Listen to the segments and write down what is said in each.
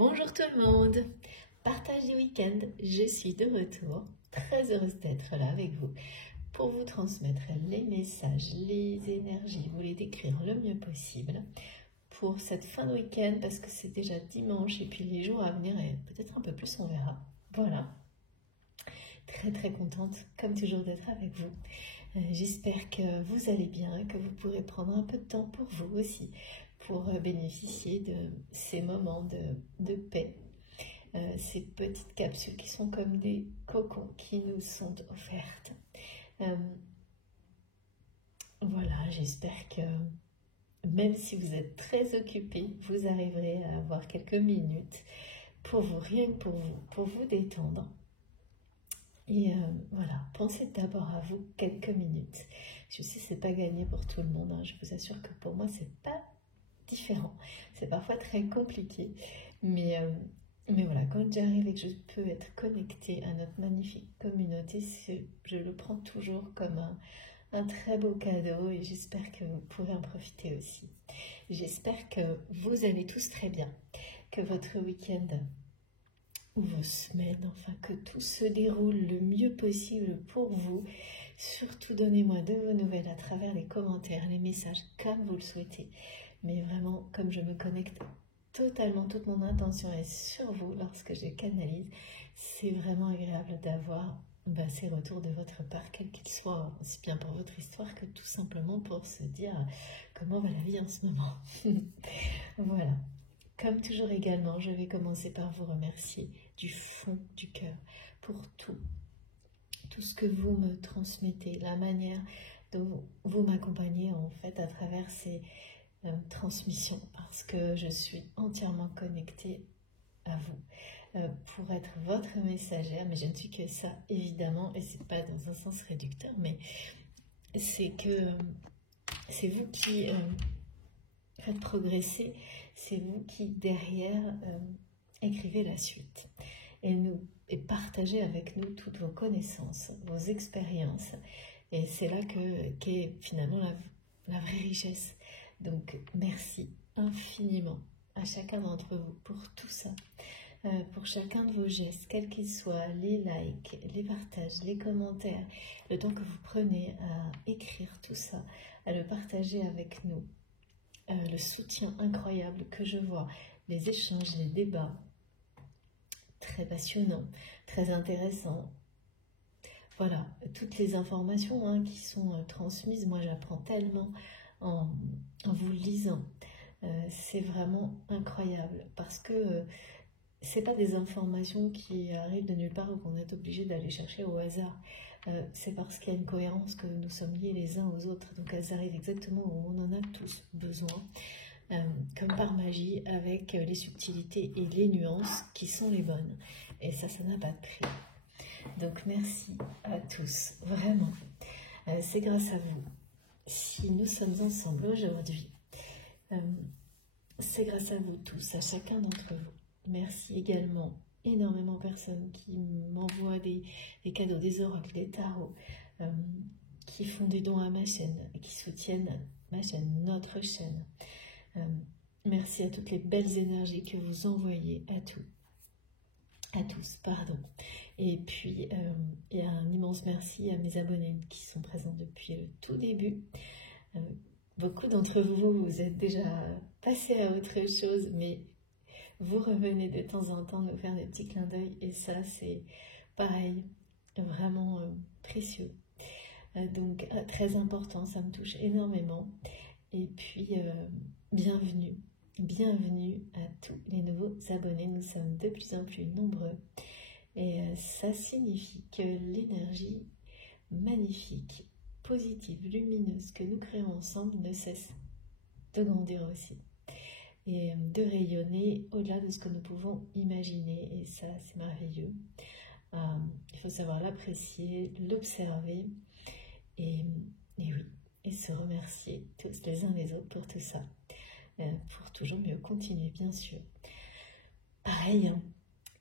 Bonjour tout le monde, partage du week-end, je suis de retour, très heureuse d'être là avec vous pour vous transmettre les messages, les énergies, vous les décrire le mieux possible pour cette fin de week-end parce que c'est déjà dimanche et puis les jours à venir et peut-être un peu plus on verra. Voilà, très contente comme toujours d'être avec vous. J'espère que vous allez bien, que vous pourrez prendre un peu de temps pour vous aussi, pour bénéficier de ces moments de paix, ces petites capsules qui sont comme des cocons qui nous sont offertes. Voilà, j'espère que même si vous êtes très occupés, vous arriverez à avoir quelques minutes pour vous, rien que pour vous détendre. Et voilà, pensez d'abord à vous quelques minutes. Je sais, c'est pas gagné pour tout le monde, hein. Je vous assure que pour moi, c'est pas différent. C'est parfois très compliqué, mais voilà, quand j'arrive et que je peux être connectée à notre magnifique communauté, je le prends toujours comme un très beau cadeau et j'espère que vous pourrez en profiter aussi. J'espère que vous allez tous très bien, que votre week-end ou vos semaines, enfin que tout se déroule le mieux possible pour vous. Surtout donnez-moi de vos nouvelles à travers les commentaires, les messages, comme vous le souhaitez. Mais vraiment, comme je me connecte totalement, toute mon intention est sur vous lorsque je canalise, c'est vraiment agréable d'avoir ces retours de votre part, quels qu'ils soient, aussi bien pour votre histoire que tout simplement pour se dire comment va la vie en ce moment. Voilà. Comme toujours également, je vais commencer par vous remercier du fond du cœur pour tout ce que vous me transmettez, la manière dont vous m'accompagnez en fait à travers ces transmissions, parce que je suis entièrement connectée à vous pour être votre messagère, mais je ne suis que ça évidemment, et c'est pas dans un sens réducteur, mais c'est que c'est vous qui faites progresser, c'est vous qui derrière écrivez la suite et partagez avec nous toutes vos connaissances, vos expériences, et c'est là qu'est finalement la vraie richesse. Donc merci infiniment à chacun d'entre vous pour tout ça, pour chacun de vos gestes, quels qu'ils soient, les likes, les partages, les commentaires, le temps que vous prenez à écrire tout ça, à le partager avec nous. Le soutien incroyable que je vois, les échanges, les débats, très passionnants, très intéressants. Voilà, toutes les informations qui sont transmises, moi j'apprends tellement en vous lisant. C'est vraiment incroyable parce que c'est pas des informations qui arrivent de nulle part ou qu'on est obligé d'aller chercher au hasard. C'est parce qu'il y a une cohérence que nous sommes liés les uns aux autres, donc elles arrivent exactement où on en a tous besoin, comme par magie, avec les subtilités et les nuances qui sont les bonnes, et ça n'a pas de prix. Donc merci à tous, vraiment, c'est grâce à vous si nous sommes ensemble aujourd'hui, c'est grâce à vous tous, à chacun d'entre vous. Merci également énormément de personnes qui m'envoient des cadeaux, des oracles, des tarots, qui font des dons à ma chaîne, qui soutiennent ma chaîne, notre chaîne. Merci à toutes les belles énergies que vous envoyez à tous, pardon. Et puis, et un immense merci à mes abonnés qui sont présents depuis le tout début. Beaucoup d'entre vous, vous êtes déjà passés à autre chose, mais vous revenez de temps en temps nous faire des petits clins d'œil et ça c'est pareil, vraiment précieux. Donc très important, ça me touche énormément. Et puis bienvenue à tous les nouveaux abonnés, nous sommes de plus en plus nombreux. Et ça signifie que l'énergie magnifique, positive, lumineuse que nous créons ensemble ne cesse de grandir aussi. Et de rayonner au-delà de ce que nous pouvons imaginer. Et ça, c'est merveilleux. Il faut savoir l'apprécier, l'observer et oui, et se remercier tous les uns les autres pour tout ça. Pour toujours mieux continuer, bien sûr. Pareil,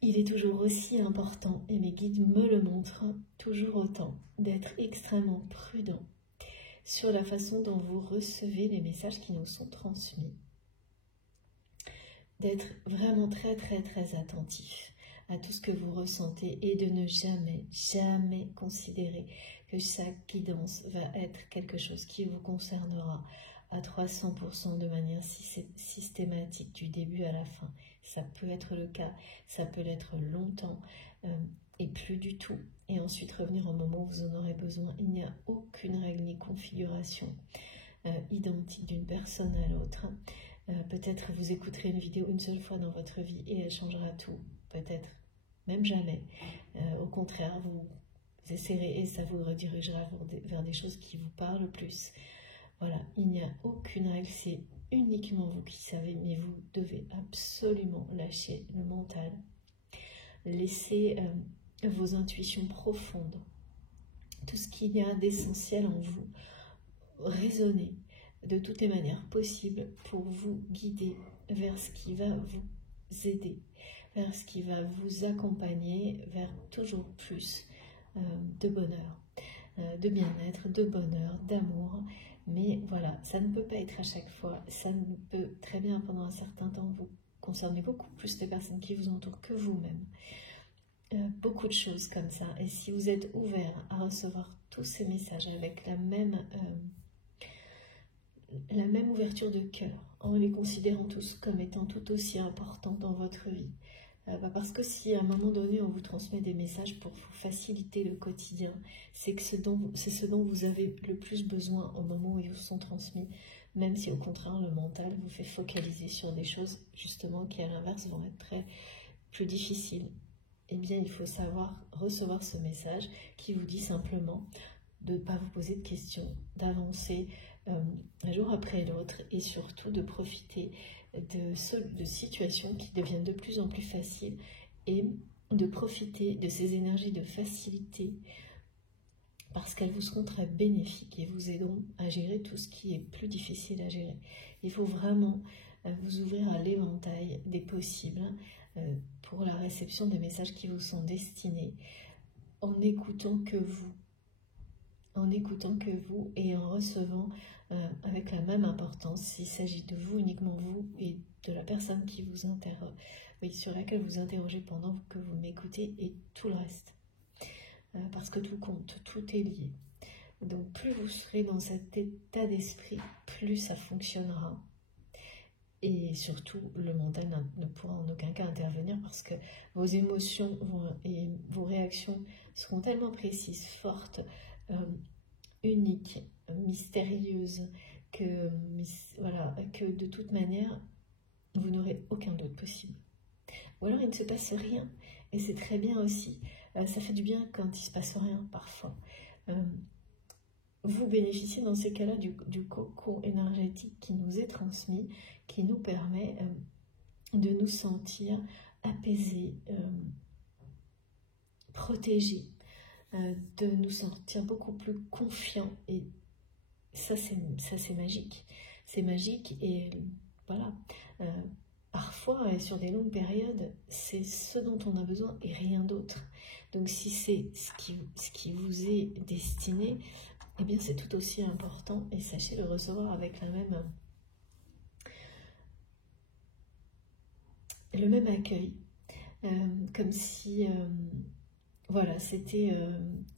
il est toujours aussi important, et mes guides me le montrent toujours autant, d'être extrêmement prudent sur la façon dont vous recevez les messages qui nous sont transmis. d'être vraiment très très très attentif à tout ce que vous ressentez et de ne jamais, jamais considérer que chaque guidance va être quelque chose qui vous concernera à 300% de manière systématique du début à la fin. Ça peut être le cas, ça peut l'être longtemps et plus du tout. Et ensuite revenir au moment où vous en aurez besoin. Il n'y a aucune règle ni configuration identique d'une personne à l'autre. Peut-être vous écouterez une vidéo une seule fois dans votre vie et elle changera tout. Peut-être même jamais. Au contraire, vous essaierez et ça vous redirigera vers des choses qui vous parlent plus. Voilà, il n'y a aucune règle, c'est uniquement vous qui savez, mais vous devez absolument lâcher le mental. Laissez vos intuitions profondes, tout ce qu'il y a d'essentiel en vous, résonner de toutes les manières possibles pour vous guider vers ce qui va vous aider, vers ce qui va vous accompagner vers toujours plus de bonheur, de bien-être, de bonheur, d'amour. Mais voilà, ça ne peut pas être à chaque fois, ça ne peut très bien pendant un certain temps vous concerner beaucoup plus les personnes qui vous entourent que vous-même. Beaucoup de choses comme ça. Et si vous êtes ouvert à recevoir tous ces messages avec la même ouverture de cœur, en les considérant tous comme étant tout aussi importants dans votre vie, parce que si à un moment donné on vous transmet des messages pour vous faciliter le quotidien, c'est ce dont vous avez le plus besoin au moment où ils vous sont transmis, même si au contraire le mental vous fait focaliser sur des choses justement qui à l'inverse vont être plus difficiles. Eh bien il faut savoir recevoir ce message qui vous dit simplement de ne pas vous poser de questions, d'avancer un jour après l'autre et surtout de profiter de situations qui deviennent de plus en plus faciles et de profiter de ces énergies de facilité parce qu'elles vous seront très bénéfiques et vous aideront à gérer tout ce qui est plus difficile à gérer. Il faut vraiment vous ouvrir à l'éventail des possibles pour la réception des messages qui vous sont destinés en n'écoutant que vous. En écoutant que vous et en recevant avec la même importance s'il s'agit de vous, uniquement vous et de la personne qui vous sur laquelle vous interrogez pendant que vous m'écoutez et tout le reste. Parce que tout compte, tout est lié. Donc plus vous serez dans cet état d'esprit, plus ça fonctionnera. Et surtout, le mental ne pourra en aucun cas intervenir parce que vos émotions et vos réactions seront tellement précises, fortes, uniques, mystérieuses, que de toute manière, vous n'aurez aucun doute possible. Ou alors il ne se passe rien, et c'est très bien aussi. Ça fait du bien quand il ne se passe rien, parfois. Vous bénéficiez dans ces cas-là du cocon énergétique qui nous est transmis, qui nous permet de nous sentir apaisés, protégés, de nous sentir beaucoup plus confiants. Et ça c'est magique. C'est magique et voilà. Parfois, et sur des longues périodes, c'est ce dont on a besoin et rien d'autre. Donc si c'est ce qui vous est destiné, eh bien c'est tout aussi important et sachez le recevoir avec le même accueil, comme si voilà, c'était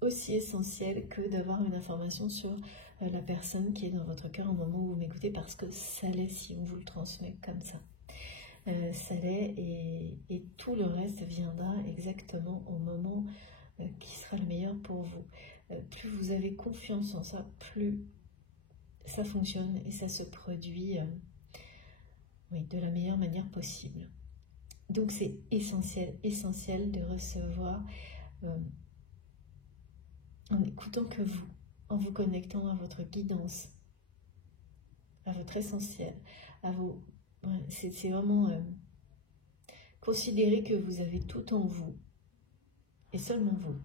aussi essentiel que d'avoir une information sur la personne qui est dans votre cœur au moment où vous m'écoutez, parce que ça l'est si on vous le transmet comme ça. Ça l'est et tout le reste viendra exactement au moment qui sera le meilleur pour vous. Plus vous avez confiance en ça, plus ça fonctionne et ça se produit de la meilleure manière possible. Donc c'est essentiel de recevoir en écoutant que vous, en vous connectant à votre guidance, à votre essentiel, à vos... c'est vraiment considérer que vous avez tout en vous, et seulement vous,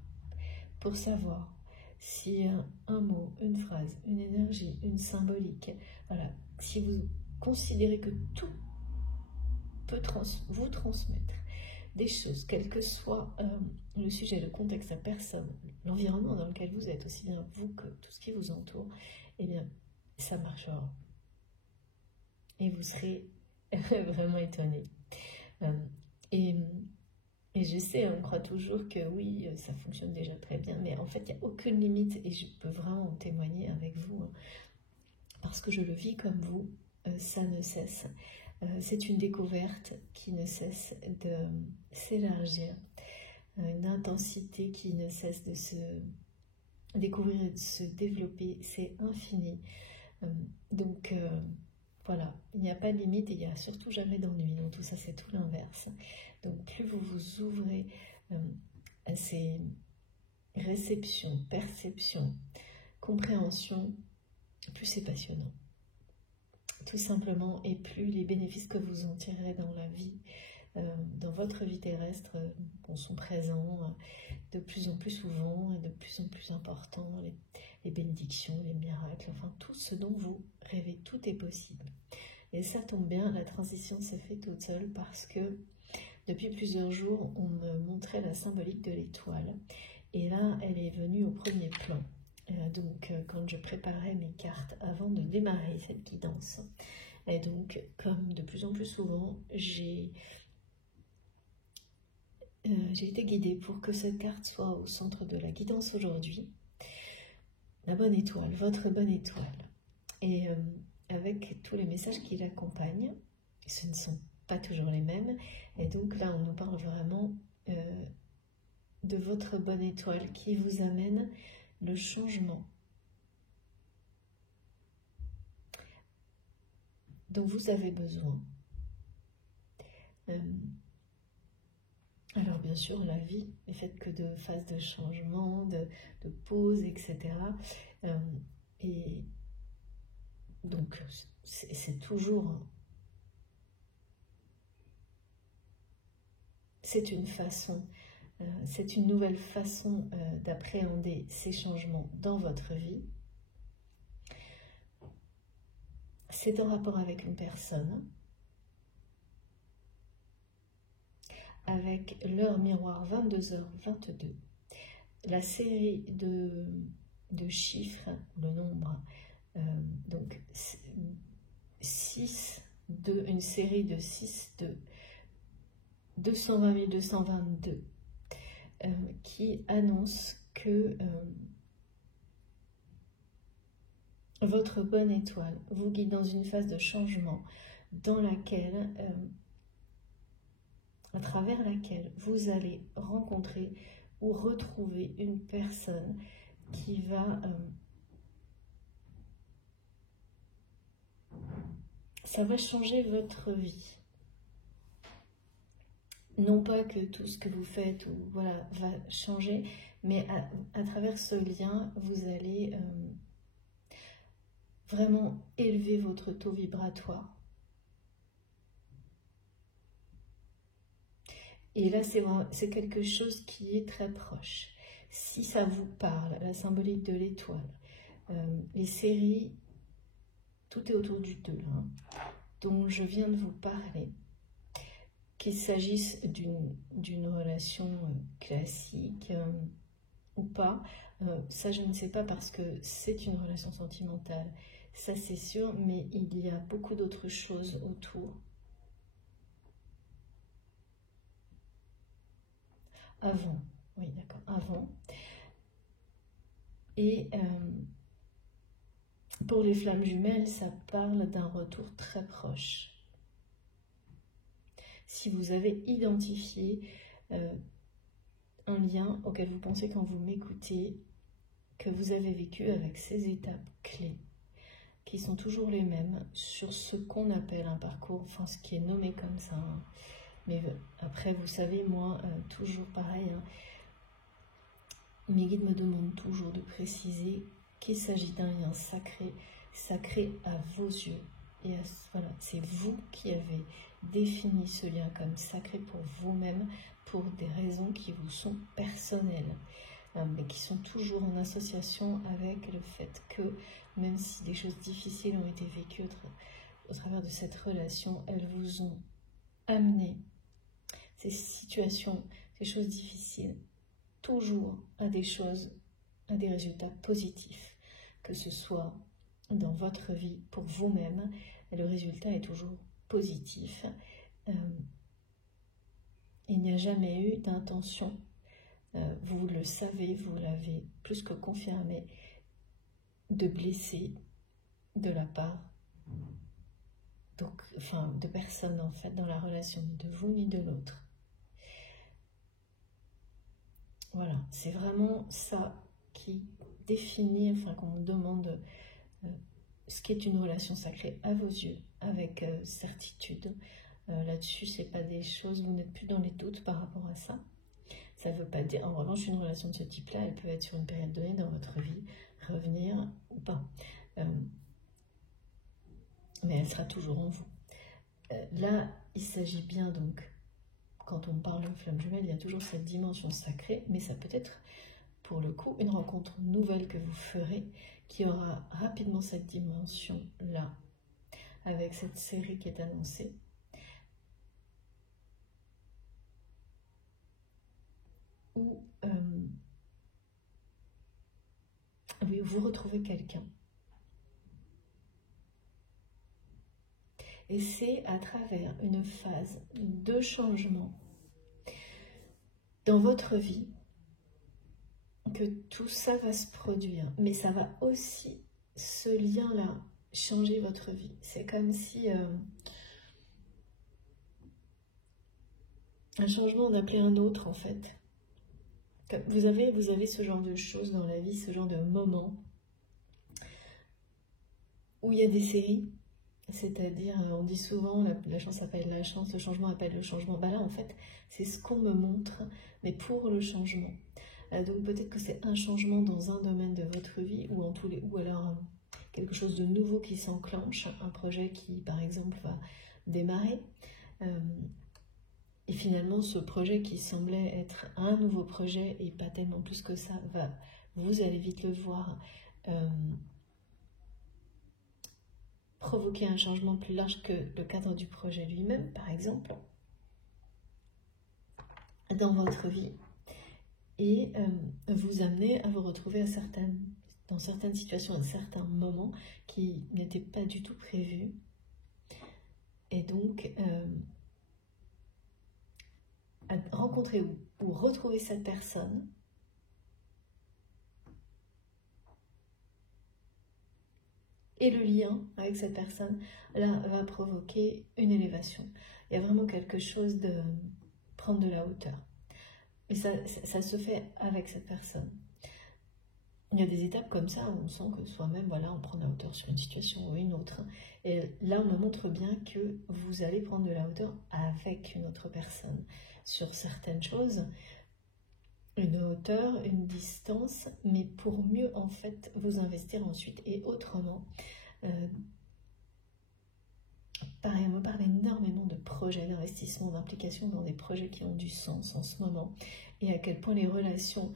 pour savoir si un mot, une phrase, une énergie, une symbolique, voilà, si vous considérez que tout peut vous transmettre des choses, quel que soit le sujet, le contexte, la personne, l'environnement dans lequel vous êtes, aussi bien vous que tout ce qui vous entoure, eh bien, ça marchera. Et vous serez vraiment étonné. Et je sais, on croit toujours que oui, ça fonctionne déjà très bien, mais en fait, il n'y a aucune limite et je peux vraiment en témoigner avec vous, hein, parce que je le vis comme vous, ça ne cesse. C'est une découverte qui ne cesse de s'élargir, une intensité qui ne cesse de se découvrir et de se développer, c'est infini. Donc voilà, il n'y a pas de limite et il n'y a surtout jamais d'ennui. Donc tout ça, c'est tout l'inverse. Donc plus vous vous ouvrez à ces réceptions, perceptions, compréhensions, plus c'est passionnant. Tout simplement, et plus les bénéfices que vous en tirerez dans la vie, dans votre vie terrestre, sont présents de plus en plus souvent et de plus en plus importants, les bénédictions, les miracles, enfin tout ce dont vous rêvez, tout est possible. Et ça tombe bien, la transition se fait toute seule parce que depuis plusieurs jours, on me montrait la symbolique de l'étoile. Et là, elle est venue au premier plan. Donc, quand je préparais mes cartes avant de démarrer cette guidance. Et donc, comme de plus en plus souvent, j'ai été guidée pour que cette carte soit au centre de la guidance aujourd'hui. La bonne étoile, votre bonne étoile. Et avec tous les messages qui l'accompagnent, ce ne sont pas toujours les mêmes. Et donc là, on nous parle vraiment de votre bonne étoile qui vous amène le changement dont vous avez besoin. Alors bien sûr, la vie est faite que de phases de changement, de pauses, etc. Et donc, c'est toujours... C'est une façon, c'est une nouvelle façon d'appréhender ces changements dans votre vie. C'est en rapport avec une personne, avec l'heure miroir 22h22, la série de chiffres, le nombre, donc 6, une série de 6, de 220 222, qui annonce que votre bonne étoile vous guide dans une phase de changement dans laquelle, à travers laquelle vous allez rencontrer ou retrouver une personne qui va... ça va changer votre vie. Non pas que tout ce que vous faites ou, voilà, va changer, mais à travers ce lien, vous allez vraiment élever votre taux vibratoire. Et là, c'est quelque chose qui est très proche. Si ça vous parle, la symbolique de l'étoile, les séries, tout est autour du 2, hein, dont je viens de vous parler. Qu'il s'agisse d'une relation classique ou pas, ça je ne sais pas parce que c'est une relation sentimentale, ça c'est sûr, mais il y a beaucoup d'autres choses autour. Avant, oui d'accord, avant. Et pour les flammes jumelles, ça parle d'un retour très proche. Si vous avez identifié un lien auquel vous pensez quand vous m'écoutez, que vous avez vécu avec ces étapes clés, qui sont toujours les mêmes, sur ce qu'on appelle un parcours, enfin ce qui est nommé comme ça. Hein. Mais après, vous savez, moi, toujours pareil, hein, mes guides me demandent toujours de préciser qu'il s'agit d'un lien sacré, sacré à vos yeux. Et voilà, c'est vous qui avez défini ce lien comme sacré pour vous-même, pour des raisons qui vous sont personnelles, mais qui sont toujours en association avec le fait que, même si des choses difficiles ont été vécues au travers de cette relation, elles vous ont amené ces situations, ces choses difficiles, toujours à des choses, à des résultats positifs, que ce soit dans votre vie pour vous-même, le résultat est toujours positif. il n'y a jamais eu d'intention, vous le savez, vous l'avez plus que confirmé, de blesser de la part, donc, enfin, de personne en fait dans la relation, ni de vous ni de l'autre. Voilà, c'est vraiment ça qui définit, enfin qu'on me demande ce qui est une relation sacrée à vos yeux, avec certitude. Là-dessus, c'est pas des choses, vous n'êtes plus dans les doutes par rapport à ça. Ça ne veut pas dire, en revanche, une relation de ce type-là, elle peut être sur une période donnée dans votre vie, revenir ou pas. Mais elle sera toujours en vous. Là, il s'agit bien donc, quand on parle de flamme jumelle, il y a toujours cette dimension sacrée, mais ça peut être, pour le coup, une rencontre nouvelle que vous ferez, qui aura rapidement cette dimension-là, avec cette série qui est annoncée. Où vous retrouvez quelqu'un. Et c'est à travers une phase de changement dans votre vie que tout ça va se produire. Mais ça va aussi, ce lien-là, changer votre vie. C'est comme si un changement en appelait un autre, en fait. Vous avez ce genre de choses dans la vie, ce genre de moments où il y a des séries. C'est-à-dire, on dit souvent, la chance appelle la chance, le changement appelle le changement. Bah là, en fait, c'est ce qu'on me montre, mais pour le changement. Donc peut-être que c'est un changement dans un domaine de votre vie, ou alors quelque chose de nouveau qui s'enclenche, un projet qui, par exemple, va démarrer. Et finalement, ce projet qui semblait être un nouveau projet, et pas tellement plus que ça, vous allez vite le voir, provoquer un changement plus large que le cadre du projet lui-même, par exemple, dans votre vie, et vous amener à vous retrouver dans certaines situations, à certains moments qui n'étaient pas du tout prévus. Et donc, à rencontrer ou retrouver cette personne, et le lien avec cette personne, là, va provoquer une élévation. Il y a vraiment quelque chose de prendre de la hauteur. Et ça se fait avec cette personne. Il y a des étapes comme ça où on sent que soi-même, voilà, on prend de la hauteur sur une situation ou une autre. Et là, on me montre bien que vous allez prendre de la hauteur avec une autre personne sur certaines choses. Une hauteur, une distance, mais pour mieux en fait vous investir ensuite et autrement. Pareil, on me parle énormément de projets, d'investissement, d'implication dans des projets qui ont du sens en ce moment, et à quel point les relations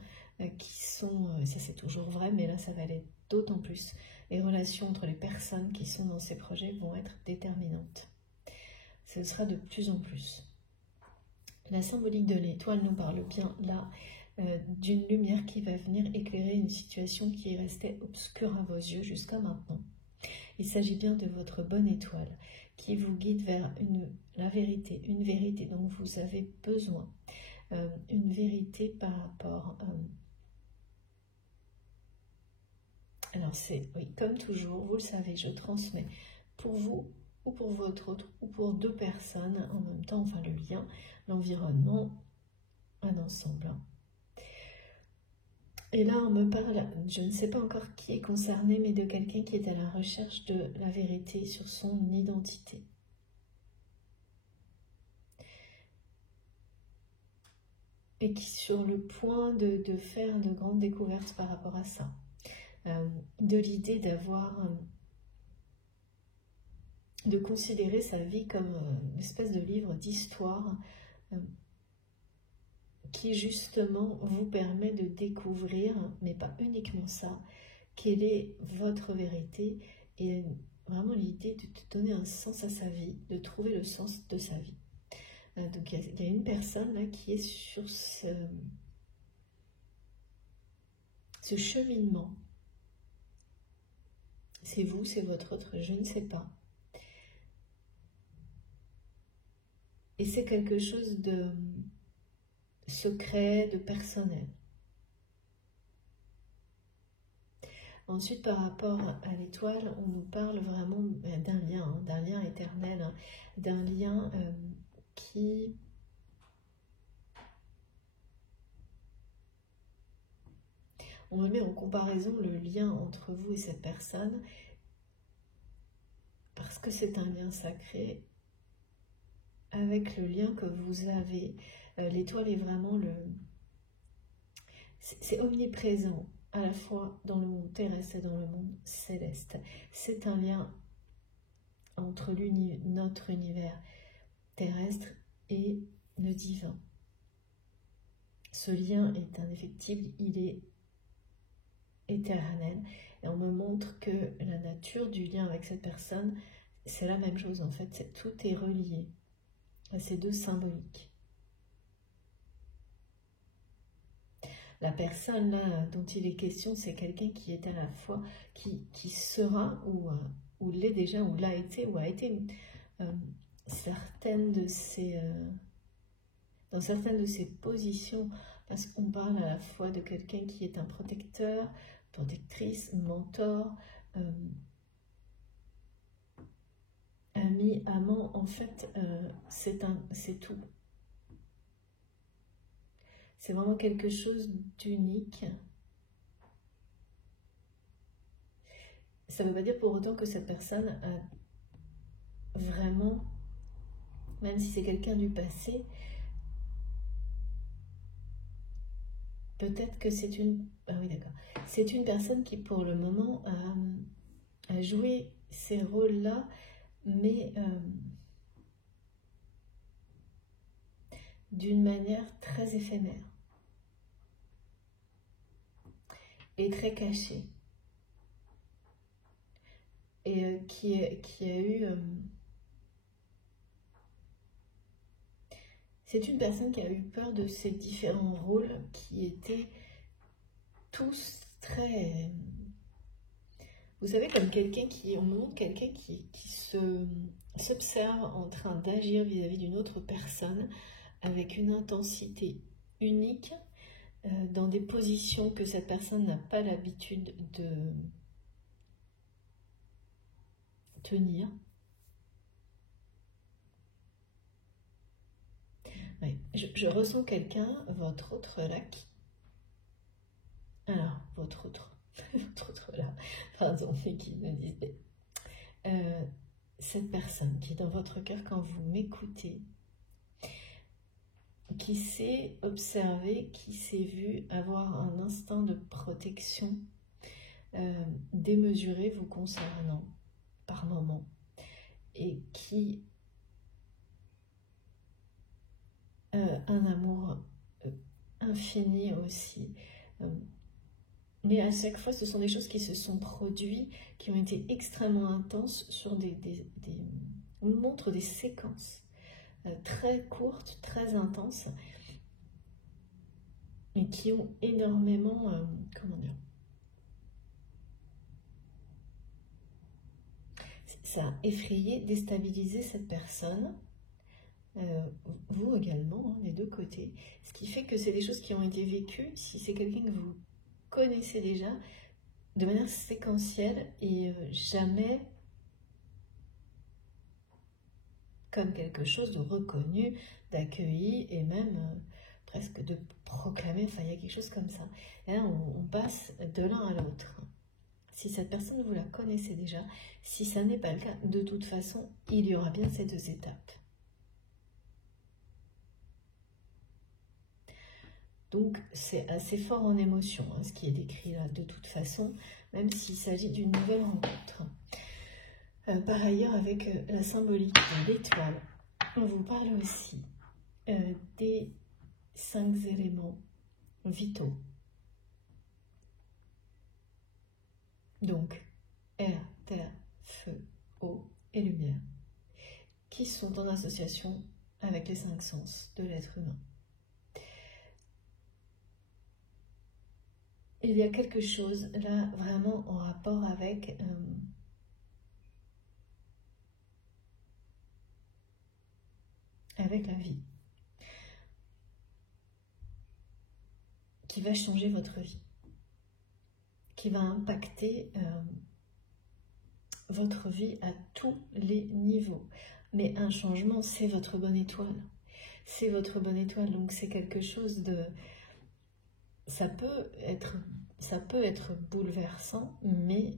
qui sont, ça c'est toujours vrai, mais là ça va aller d'autant plus, les relations entre les personnes qui sont dans ces projets vont être déterminantes. Ce sera de plus en plus. La symbolique de l'étoile nous parle bien là d'une lumière qui va venir éclairer une situation qui est restée obscure à vos yeux jusqu'à maintenant. Il s'agit bien de votre bonne étoile qui vous guide vers la vérité, une vérité dont vous avez besoin, une vérité par rapport... Alors c'est, oui, comme toujours, vous le savez, je transmets pour vous ou pour votre autre ou pour deux personnes en même temps, enfin le lien, l'environnement, un ensemble. Et là, on me parle, je ne sais pas encore qui est concerné, mais de quelqu'un qui est à la recherche de la vérité sur son identité. Et qui est sur le point de faire de grandes découvertes par rapport à ça. De l'idée d'avoir, de considérer sa vie comme une espèce de livre d'histoire qui justement vous permet de découvrir, mais pas uniquement ça, quelle est votre vérité et vraiment l'idée de donner un sens à sa vie, de trouver le sens de sa vie. Donc il y a une personne là qui est sur ce cheminement. C'est vous, c'est votre autre, je ne sais pas. Et c'est quelque chose de secret, de personnel. Ensuite, par rapport à l'étoile, on nous parle vraiment d'un lien éternel, hein, d'un lien qui... On me met en comparaison le lien entre vous et cette personne, parce que c'est un lien sacré, avec le lien que vous avez. L'étoile est vraiment le... C'est omniprésent, à la fois dans le monde terrestre et dans le monde céleste. C'est un lien entre notre univers terrestre et le divin. Ce lien est indéfectible, il est éternel. Et on me montre que la nature du lien avec cette personne, c'est la même chose en fait. Tout est relié à ces deux symboliques. La personne là dont il est question, c'est quelqu'un qui est à la fois, qui sera ou l'est déjà, ou l'a été, ou a été dans certaines de ses positions, parce qu'on parle à la fois de quelqu'un qui est un protecteur, protectrice, mentor, ami, amant, en fait, c'est tout. C'est vraiment quelque chose d'unique. Ça ne veut pas dire pour autant que cette personne a vraiment, même si c'est quelqu'un du passé, peut-être que c'est une... Ah oui, d'accord. C'est une personne qui, pour le moment, a joué ces rôles-là, mais d'une manière très éphémère et très cachée. Et qui a eu... c'est une personne qui a eu peur de ces différents rôles qui étaient tous très... Vous savez, comme quelqu'un qui... On me montre quelqu'un qui s'observe en train d'agir vis-à-vis d'une autre personne avec une intensité unique dans des positions que cette personne n'a pas l'habitude de tenir. Ouais. Je ressens quelqu'un, votre autre là, alors, votre autre là, pardon, mais qui me disait, cette personne qui est dans votre cœur quand vous m'écoutez, qui s'est observé, qui s'est vu avoir un instinct de protection démesuré vous concernant par moment, et qui un amour infini aussi. Mais à chaque fois, ce sont des choses qui se sont produites, qui ont été extrêmement intenses sur on montre des séquences très courtes, très intenses, et qui ont énormément, comment dire, ça a effrayé, déstabilisé cette personne, vous également, hein, les deux côtés, ce qui fait que c'est des choses qui ont été vécues, si c'est quelqu'un que vous connaissez déjà, de manière séquentielle et jamais comme quelque chose de reconnu, d'accueilli et même presque de proclamé, enfin il y a quelque chose comme ça. Et là on passe de l'un à l'autre. Si cette personne vous la connaissez déjà, si ça n'est pas le cas, de toute façon il y aura bien ces deux étapes. Donc c'est assez fort en émotion, hein, ce qui est décrit là de toute façon, même s'il s'agit d'une nouvelle rencontre. Par ailleurs, avec la symbolique de l'étoile, on vous parle aussi des 5 éléments vitaux. Donc, air, terre, feu, eau et lumière, qui sont en association avec les 5 sens de l'être humain. Il y a quelque chose là vraiment en rapport avec la vie. qui va changer votre vie, qui va impacter votre vie à tous les niveaux. Mais un changement, c'est votre bonne étoile. C'est votre bonne étoile, donc c'est quelque chose de... Ça peut être bouleversant, mais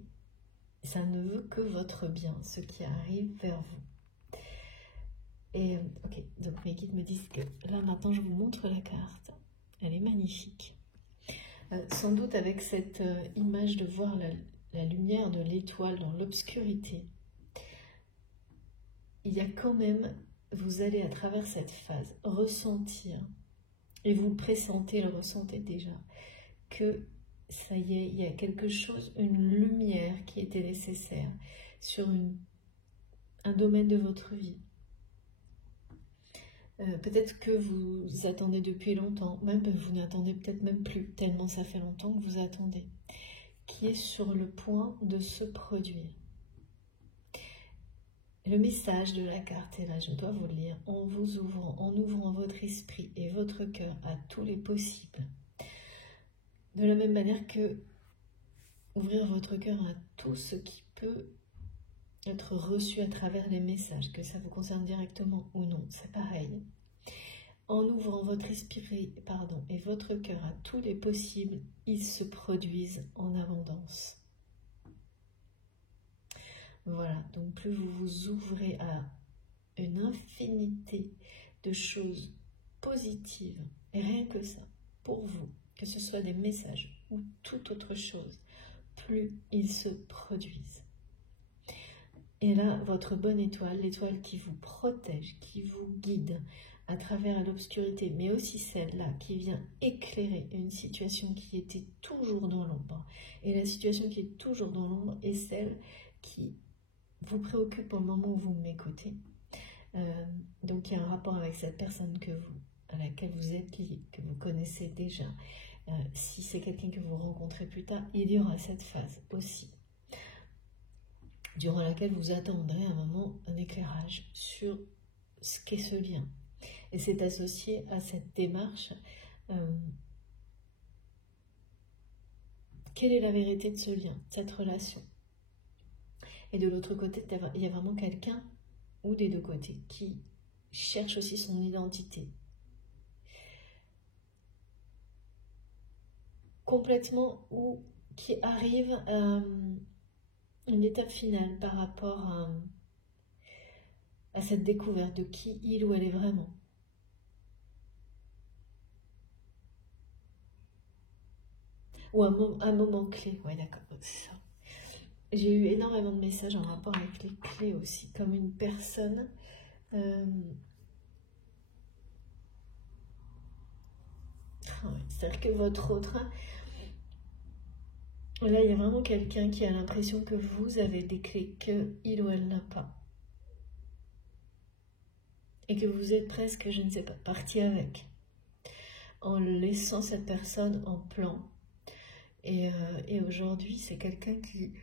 ça ne veut que votre bien, ce qui arrive vers vous. Et ok, donc mes guides me disent que là maintenant je vous montre la carte. Elle est magnifique. Sans doute avec cette image de voir la lumière de l'étoile dans l'obscurité, il y a quand même, vous allez à travers cette phase ressentir, et vous le pressentez, le ressentez déjà, que ça y est, il y a quelque chose, une lumière qui était nécessaire sur un domaine de votre vie. Peut-être que vous attendez depuis longtemps, même vous n'attendez peut-être même plus, tellement ça fait longtemps que vous attendez, qui est sur le point de se produire. Le message de la carte, et là je dois vous le lire, en vous ouvrant, en ouvrant votre esprit et votre cœur à tous les possibles. De la même manière que ouvrir votre cœur à tout ce qui peut être reçu à travers les messages, que ça vous concerne directement ou non, c'est pareil. En ouvrant votre esprit et votre cœur à tous les possibles, ils se produisent en abondance. Voilà, donc plus vous vous ouvrez à une infinité de choses positives, et rien que ça, pour vous, que ce soit des messages ou toute autre chose, plus ils se produisent. Et là, votre bonne étoile, l'étoile qui vous protège, qui vous guide à travers l'obscurité, mais aussi celle-là qui vient éclairer une situation qui était toujours dans l'ombre. Et la situation qui est toujours dans l'ombre est celle qui vous préoccupe au moment où vous m'écoutez. Donc il y a un rapport avec cette personne à laquelle vous êtes lié, que vous connaissez déjà. Si c'est quelqu'un que vous rencontrez plus tard, il y aura cette phase aussi, durant laquelle vous attendrez un moment, un éclairage sur ce qu'est ce lien. Et c'est associé à cette démarche. Quelle est la vérité de ce lien, de cette relation? Et de l'autre côté, il y a vraiment quelqu'un, ou des deux côtés, qui cherche aussi son identité. Complètement, ou qui arrive à une étape finale par rapport à cette découverte de qui il ou elle est vraiment. Ou un moment clé, ouais d'accord, c'est ça. J'ai eu énormément de messages en rapport avec les clés aussi, comme une personne c'est-à-dire que votre autre, là il y a vraiment quelqu'un qui a l'impression que vous avez des clés qu'il ou elle n'a pas. Et que vous êtes presque, je ne sais pas, parti avec, en laissant cette personne en plan. Et aujourd'hui, c'est quelqu'un qui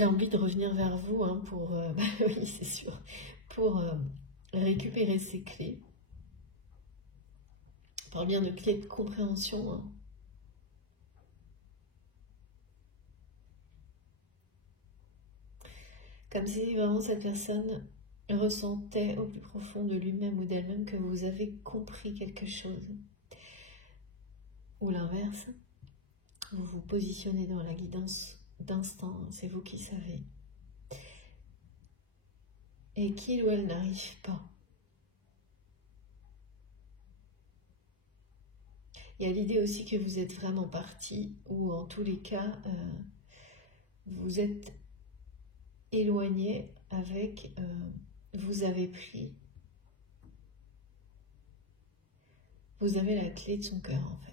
a envie de revenir vers vous pour, oui c'est sûr, pour récupérer ses clés. On parle bien de clés de compréhension. Comme si vraiment cette personne ressentait au plus profond de lui-même ou d'elle-même que vous avez compris quelque chose. Ou l'inverse, vous vous positionnez dans la guidance d'instinct, c'est vous qui savez. Et qu'il ou elle n'arrive pas. Il y a l'idée aussi que vous êtes vraiment parti, ou en tous les cas, vous êtes éloigné avec, vous avez pris, vous avez la clé de son cœur en fait.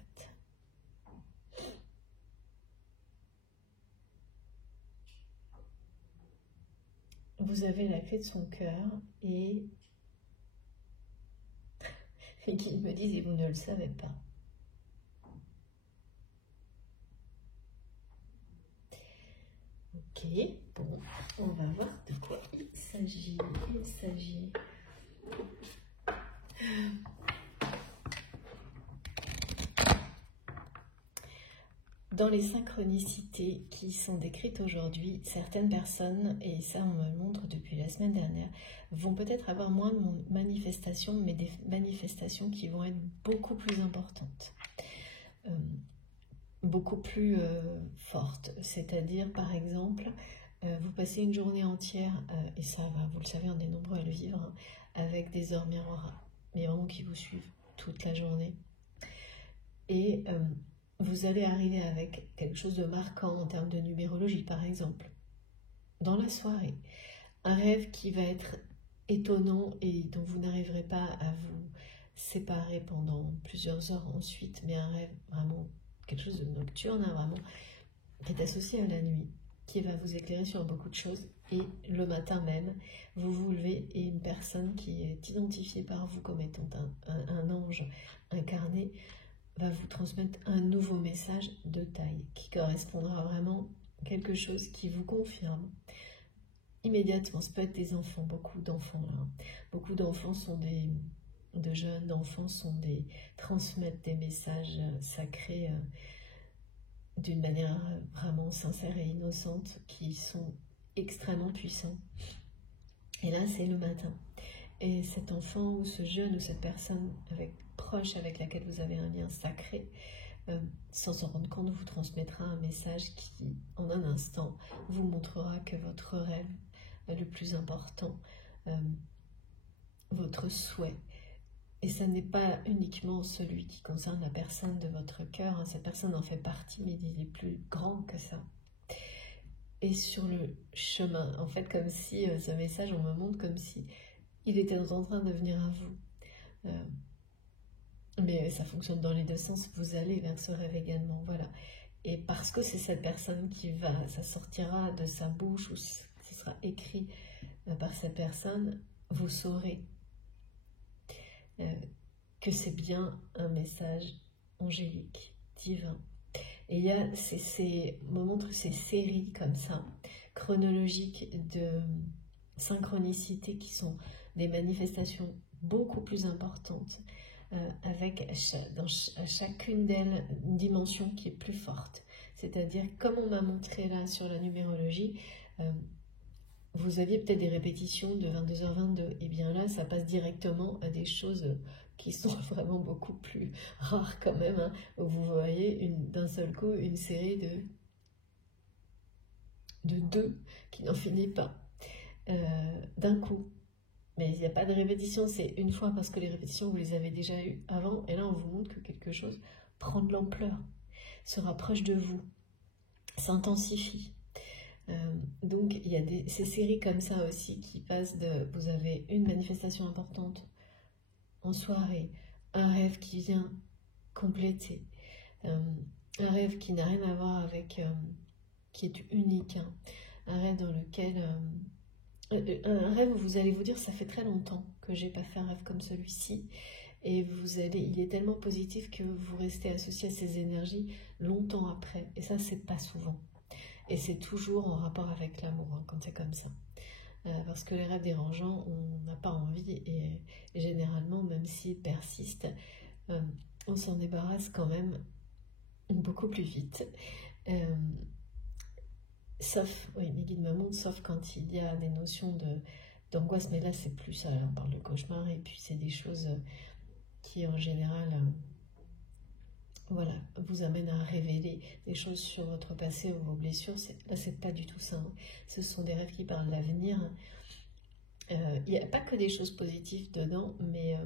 Vous avez la clé de son cœur et qu'ils me disent et vous ne le savez pas. Ok, bon, on va voir de quoi il s'agit. Dans les synchronicités qui sont décrites aujourd'hui, certaines personnes, et ça on me le montre depuis la semaine dernière, vont peut-être avoir moins de manifestations, mais des manifestations qui vont être beaucoup plus importantes, beaucoup plus fortes. C'est-à-dire, par exemple, vous passez une journée entière, et ça va, vous le savez, on est nombreux à le vivre, hein, avec des ors miroirs qui vous suivent toute la journée. Et vous allez arriver avec quelque chose de marquant en termes de numérologie, par exemple, dans la soirée. Un rêve qui va être étonnant et dont vous n'arriverez pas à vous séparer pendant plusieurs heures ensuite, mais un rêve vraiment, quelque chose de nocturne, hein, vraiment, qui est associé à la nuit, qui va vous éclairer sur beaucoup de choses. Et le matin même, vous vous levez et une personne qui est identifiée par vous comme étant un ange incarné va vous transmettre un nouveau message de taille qui correspondra vraiment à quelque chose qui vous confirme immédiatement. Ça peut être des enfants, beaucoup d'enfants. Hein. Beaucoup d'enfants sont de jeunes enfants transmettent des messages sacrés d'une manière vraiment sincère et innocente qui sont extrêmement puissants. Et là, c'est le matin. Et cet enfant ou ce jeune ou cette personne proche avec laquelle vous avez un lien sacré, sans s'en rendre compte, vous transmettra un message qui, en un instant, vous montrera que votre rêve le plus important, votre souhait, et ce n'est pas uniquement celui qui concerne la personne de votre cœur, hein, cette personne en fait partie, mais il est plus grand que ça. Et sur le chemin, en fait, comme si ce message, on me montre comme si il était en train de venir à vous. Mais ça fonctionne dans les deux sens, vous allez vers ce rêve également, voilà. Et parce que c'est cette personne qui va, ça sortira de sa bouche ou ce sera écrit par cette personne, vous saurez que c'est bien un message angélique, divin. Et il y a me montre ces séries comme ça, chronologiques de synchronicité qui sont des manifestations beaucoup plus importantes, avec à chacune d'elles une dimension qui est plus forte. C'est-à-dire, comme on m'a montré là sur la numérologie, vous aviez peut-être des répétitions de 22h22, et bien là, ça passe directement à des choses qui sont vraiment beaucoup plus rares quand même, hein, où vous voyez d'un seul coup une série de 2 qui n'en finit pas, d'un coup. Mais il n'y a pas de répétition, c'est une fois parce que les répétitions, vous les avez déjà eues avant, et là on vous montre que quelque chose prend de l'ampleur, se rapproche de vous, s'intensifie. Donc il y a ces séries comme ça aussi qui passent vous avez une manifestation importante en soirée, un rêve qui vient compléter, un rêve qui n'a rien à voir avec, qui est unique, hein, un rêve dans lequel, un rêve où vous allez vous dire ça fait très longtemps que j'ai pas fait un rêve comme celui-ci, et il est tellement positif que vous restez associé à ces énergies longtemps après, et ça c'est pas souvent. Et c'est toujours en rapport avec l'amour, hein, quand c'est comme ça. Parce que les rêves dérangeants, on n'a pas envie, et généralement, même s'ils persistent, on s'en débarrasse quand même beaucoup plus vite. Sauf, oui, mes guides me montrent, sauf quand il y a des notions d'angoisse, mais là c'est plus ça, on parle de cauchemar, et puis c'est des choses qui en général... voilà, vous amène à révéler des choses sur votre passé ou vos blessures. Là, c'est pas du tout ça. Hein. Ce sont des rêves qui parlent de l'avenir. Il n'y a pas que des choses positives dedans, mais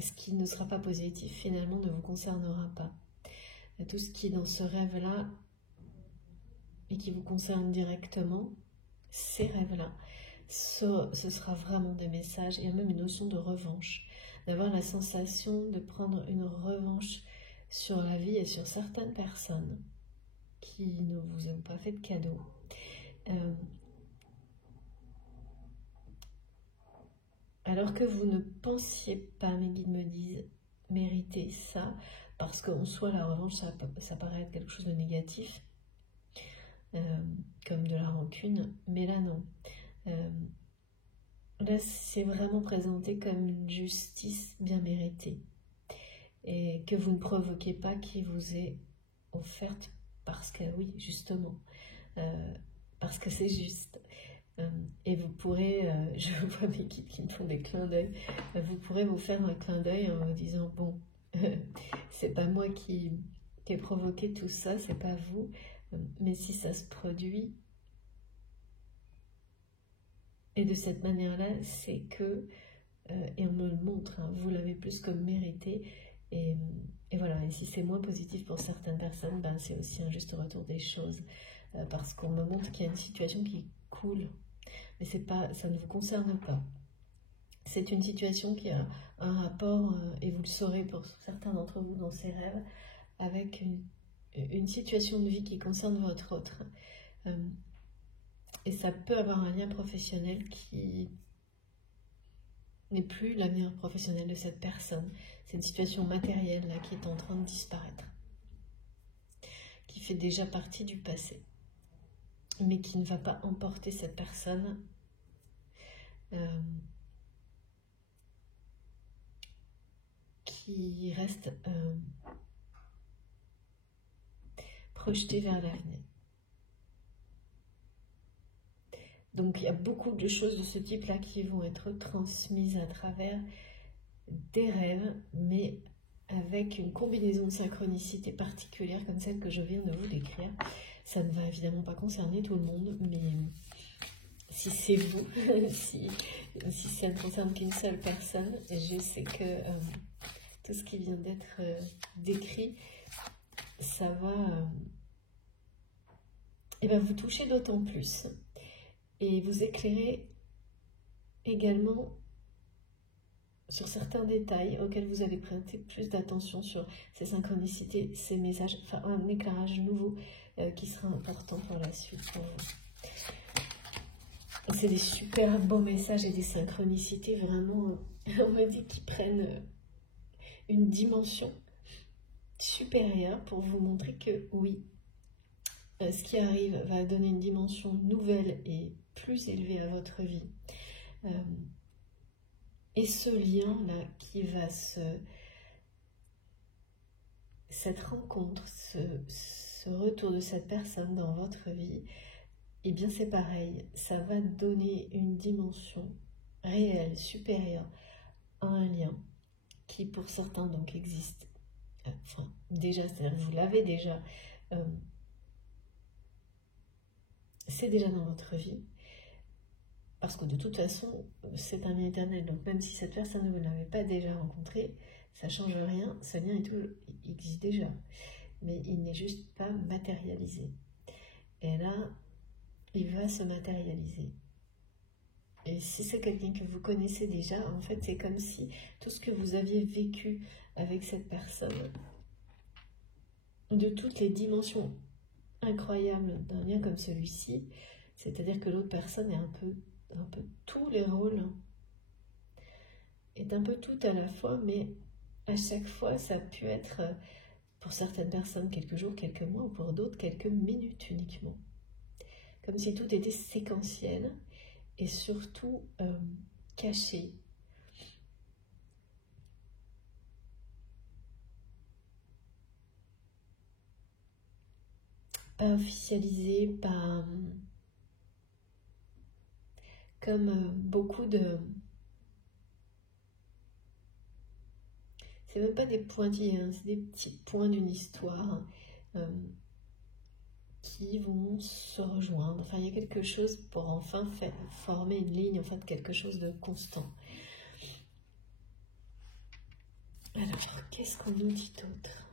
ce qui ne sera pas positif, finalement, ne vous concernera pas. Tout ce qui est dans ce rêve-là, et qui vous concerne directement, ces rêves-là, ce sera vraiment des messages. Il y a même une notion de revanche, d'avoir la sensation de prendre une revanche sur la vie et sur certaines personnes qui ne vous ont pas fait de cadeau. Alors que vous ne pensiez pas, mes guides me disent, mériter ça, parce qu'en soi, la revanche, ça paraît être quelque chose de négatif. comme de la rancune, mais là non. Là, c'est vraiment présenté comme une justice bien méritée et que vous ne provoquez pas, qui vous est offerte parce que, oui, justement, parce que c'est juste. Et vous pourrez, je vois mes guides qui me font des clins d'œil, vous pourrez vous faire un clin d'œil en vous disant, bon, c'est pas moi qui ai provoqué tout ça, c'est pas vous, mais si ça se produit, et de cette manière-là, c'est que, et on me le montre, hein, vous l'avez plus comme mérité, et voilà, et si c'est moins positif pour certaines personnes, ben c'est aussi un juste retour des choses, parce qu'on me montre qu'il y a une situation qui coule, mais c'est pas, ça ne vous concerne pas. C'est une situation qui a un rapport, et vous le saurez pour certains d'entre vous dans ces rêves, avec une situation de vie qui concerne votre autre. Et ça peut avoir un lien professionnel qui n'est plus l'avenir professionnel de cette personne. C'est une situation matérielle là, qui est en train de disparaître, qui fait déjà partie du passé, mais qui ne va pas emporter cette personne qui reste projetée vers l'avenir. Donc il y a beaucoup de choses de ce type-là qui vont être transmises à travers des rêves, mais avec une combinaison de synchronicité particulière comme celle que je viens de vous décrire. Ça ne va évidemment pas concerner tout le monde, mais si c'est vous, si ça ne concerne qu'une seule personne, je sais que tout ce qui vient d'être décrit, ça va vous toucher d'autant plus. Et vous éclairer également sur certains détails auxquels vous avez prêté plus d'attention, sur ces synchronicités, ces messages, enfin un éclairage nouveau qui sera important pour la suite pour vous. C'est des super beaux messages et des synchronicités vraiment, on me dit, qui prennent une dimension supérieure pour vous montrer que oui, ce qui arrive va donner une dimension nouvelle et plus élevée à votre vie. Et ce lien-là qui va cette rencontre, ce retour de cette personne dans votre vie, eh bien c'est pareil, ça va donner une dimension réelle, supérieure à un lien qui pour certains donc existe. Enfin, déjà, c'est-à-dire vous l'avez déjà, c'est déjà dans votre vie, parce que de toute façon, c'est un lien éternel. Donc même si cette personne, vous ne l'avez pas déjà rencontrée, ça ne change rien, ce lien il existe déjà, mais il n'est juste pas matérialisé. Et là, il va se matérialiser. Et si c'est quelqu'un que vous connaissez déjà, en fait, c'est comme si tout ce que vous aviez vécu avec cette personne, de toutes les dimensions incroyables d'un lien comme celui-ci, c'est-à-dire que l'autre personne est un peu tous les rôles, est un peu tout à la fois, mais à chaque fois, ça a pu être, pour certaines personnes, quelques jours, quelques mois, ou pour d'autres, quelques minutes uniquement. Comme si tout était séquentiel et surtout caché. Pas officialisé, pas comme beaucoup de... C'est même pas des pointillés, hein, c'est des petits points d'une histoire qui vont se rejoindre. Enfin, il y a quelque chose pour enfin former une ligne, en fait, quelque chose de constant. Alors, qu'est-ce qu'on nous dit d'autre?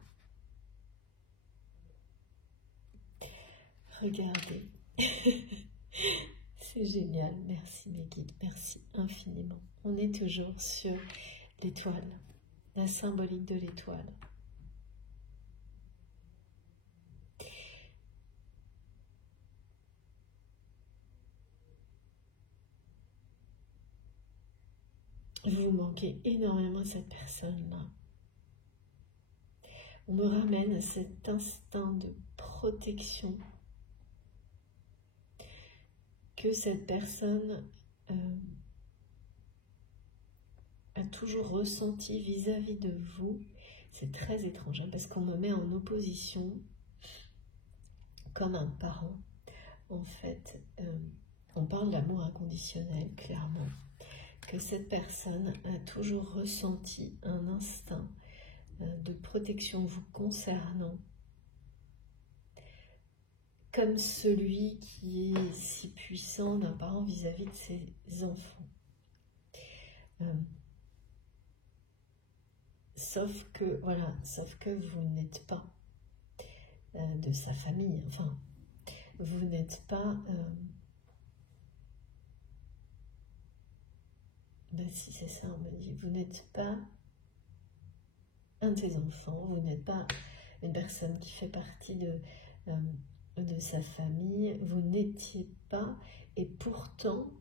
Regardez. C'est génial. Merci mes guides. Merci infiniment. On est toujours sur l'étoile, la symbolique de l'étoile. Vous manquez énormément à cette personne-là. On me ramène à cet instinct de protection que cette personne a toujours ressenti vis-à-vis de vous. C'est très étrange, hein, parce qu'on me met en opposition comme un parent. En fait, on parle d'amour inconditionnel, clairement. Que cette personne a toujours ressenti un instinct de protection vous concernant, comme celui qui est si puissant d'un parent vis-à-vis de ses enfants. Sauf que, voilà, sauf que vous n'êtes pas de sa famille, enfin, vous n'êtes pas... ben si c'est ça, on me dit, vous n'êtes pas un de ses enfants, vous n'êtes pas une personne qui fait partie de sa famille, vous n'étiez pas, et pourtant,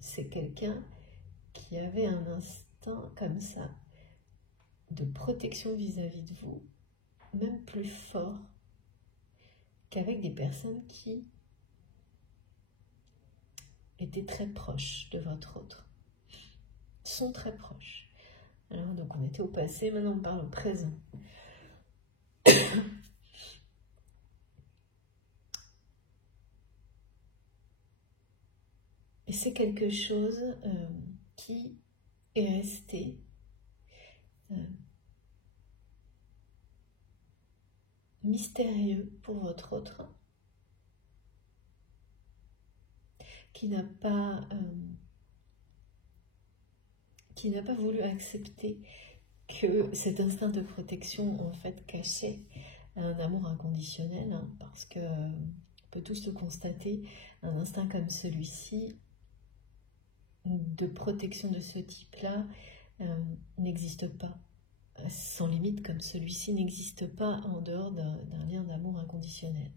c'est quelqu'un qui avait un instinct comme ça, de protection vis-à-vis de vous, même plus fort qu'avec des personnes qui étaient très proches de votre autre, sont très proches. Alors, donc on était au passé, maintenant on parle au présent. Et c'est quelque chose qui est resté mystérieux pour votre autre, qui n'a pas voulu accepter que cet instinct de protection en fait cachait un amour inconditionnel, hein, parce que on peut tous le constater, un instinct comme celui-ci de protection de ce type-là n'existe pas. Sans limite comme celui-ci n'existe pas en dehors d'un lien d'amour inconditionnel.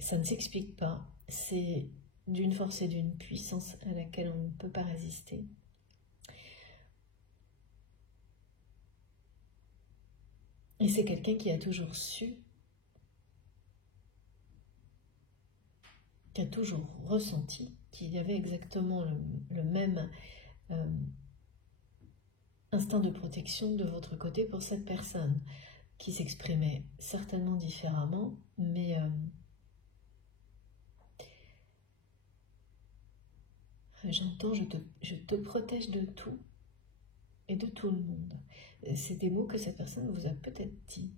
Ça ne s'explique pas, c'est d'une force et d'une puissance à laquelle on ne peut pas résister. Et c'est quelqu'un qui a toujours su, qui a toujours ressenti qu'il y avait exactement le même instinct de protection de votre côté pour cette personne, qui s'exprimait certainement différemment, mais j'entends, je te protège de tout et de tout le monde. C'est des mots que cette personne vous a peut-être dit.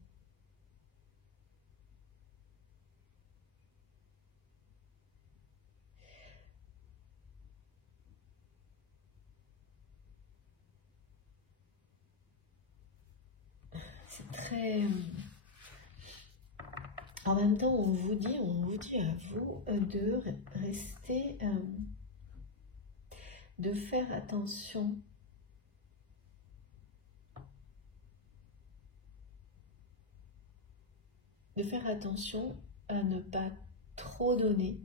C'est très... En même temps, on vous dit à vous de rester, de faire attention. De faire attention à ne pas trop donner.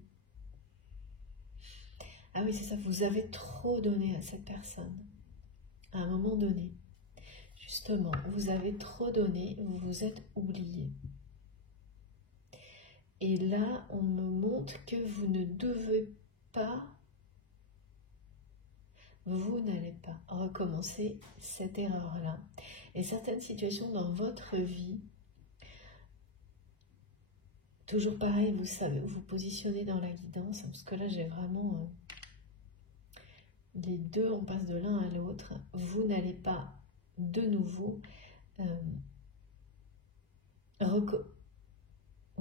Ah oui, c'est ça, vous avez trop donné à cette personne. À un moment donné. Justement, vous avez trop donné, vous vous êtes oublié. Et là, on me montre que vous ne devez pas, vous n'allez pas recommencer cette erreur-là. Et certaines situations dans votre vie, toujours pareil, vous savez, vous positionnez dans la guidance, parce que là, j'ai vraiment les deux, on passe de l'un à l'autre. Vous n'allez pas de nouveau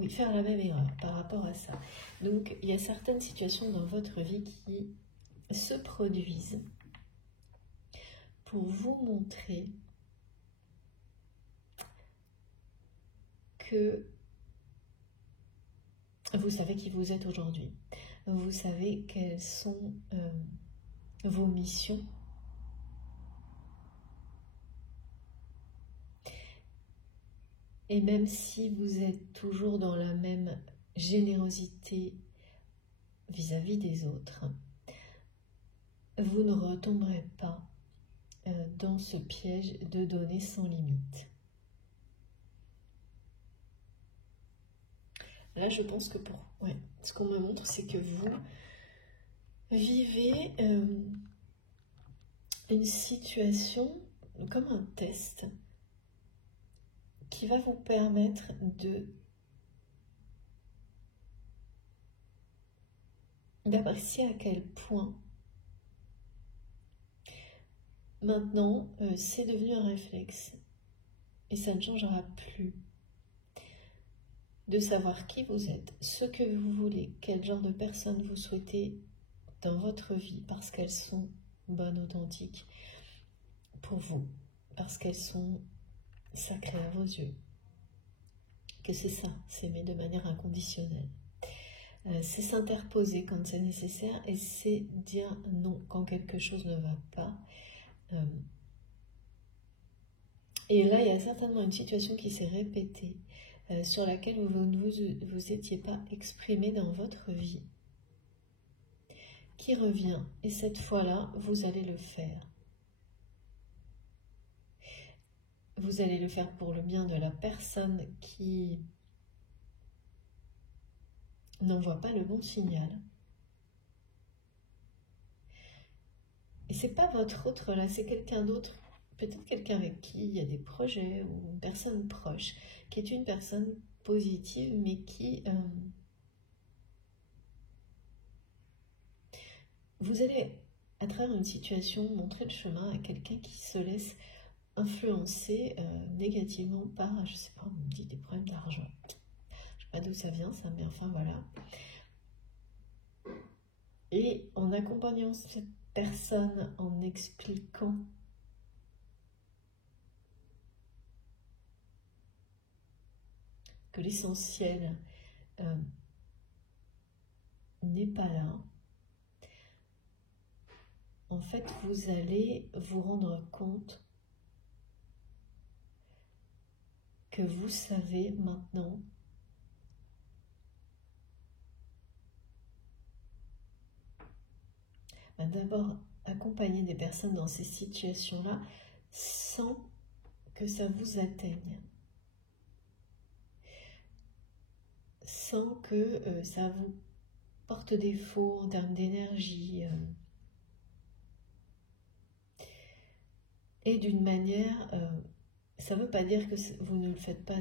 faire la même erreur par rapport à ça. Donc, il y a certaines situations dans votre vie qui se produisent pour vous montrer que vous savez qui vous êtes aujourd'hui. Vous savez quelles sont vos missions. Et même si vous êtes toujours dans la même générosité vis-à-vis des autres, vous ne retomberez pas dans ce piège de donner sans limite. Là, je pense que ce qu'on me montre, c'est que vous vivez une situation comme un test qui va vous permettre d'apprécier à quel point maintenant c'est devenu un réflexe et ça ne changera plus, de savoir qui vous êtes, ce que vous voulez, quel genre de personne vous souhaitez dans votre vie, parce qu'elles sont bonnes, authentiques pour vous, parce qu'elles sont sacrées à vos yeux, que c'est ça, s'aimer de manière inconditionnelle. C'est s'interposer quand c'est nécessaire et c'est dire non quand quelque chose ne va pas. Et là, il y a certainement une situation qui s'est répétée, sur laquelle vous ne vous étiez pas exprimé dans votre vie, qui revient. Et cette fois-là, vous allez le faire. Vous allez le faire pour le bien de la personne qui n'envoie pas le bon signal. Et c'est pas votre autre là, c'est quelqu'un d'autre, peut-être quelqu'un avec qui il y a des projets ou une personne proche, qui est une personne positive, mais qui... vous allez, à travers une situation, montrer le chemin à quelqu'un qui se laisse influencer négativement par, je sais pas, on me dit des problèmes d'argent. Je sais pas d'où ça vient, ça, mais enfin voilà. Et en accompagnant cette personne, en expliquant que l'essentiel n'est pas là, en fait, vous allez vous rendre compte que vous savez maintenant d'abord accompagner des personnes dans ces situations-là sans que ça vous atteigne, sans que ça vous porte défaut en termes d'énergie, et d'une manière, ça ne veut pas dire que vous ne le faites pas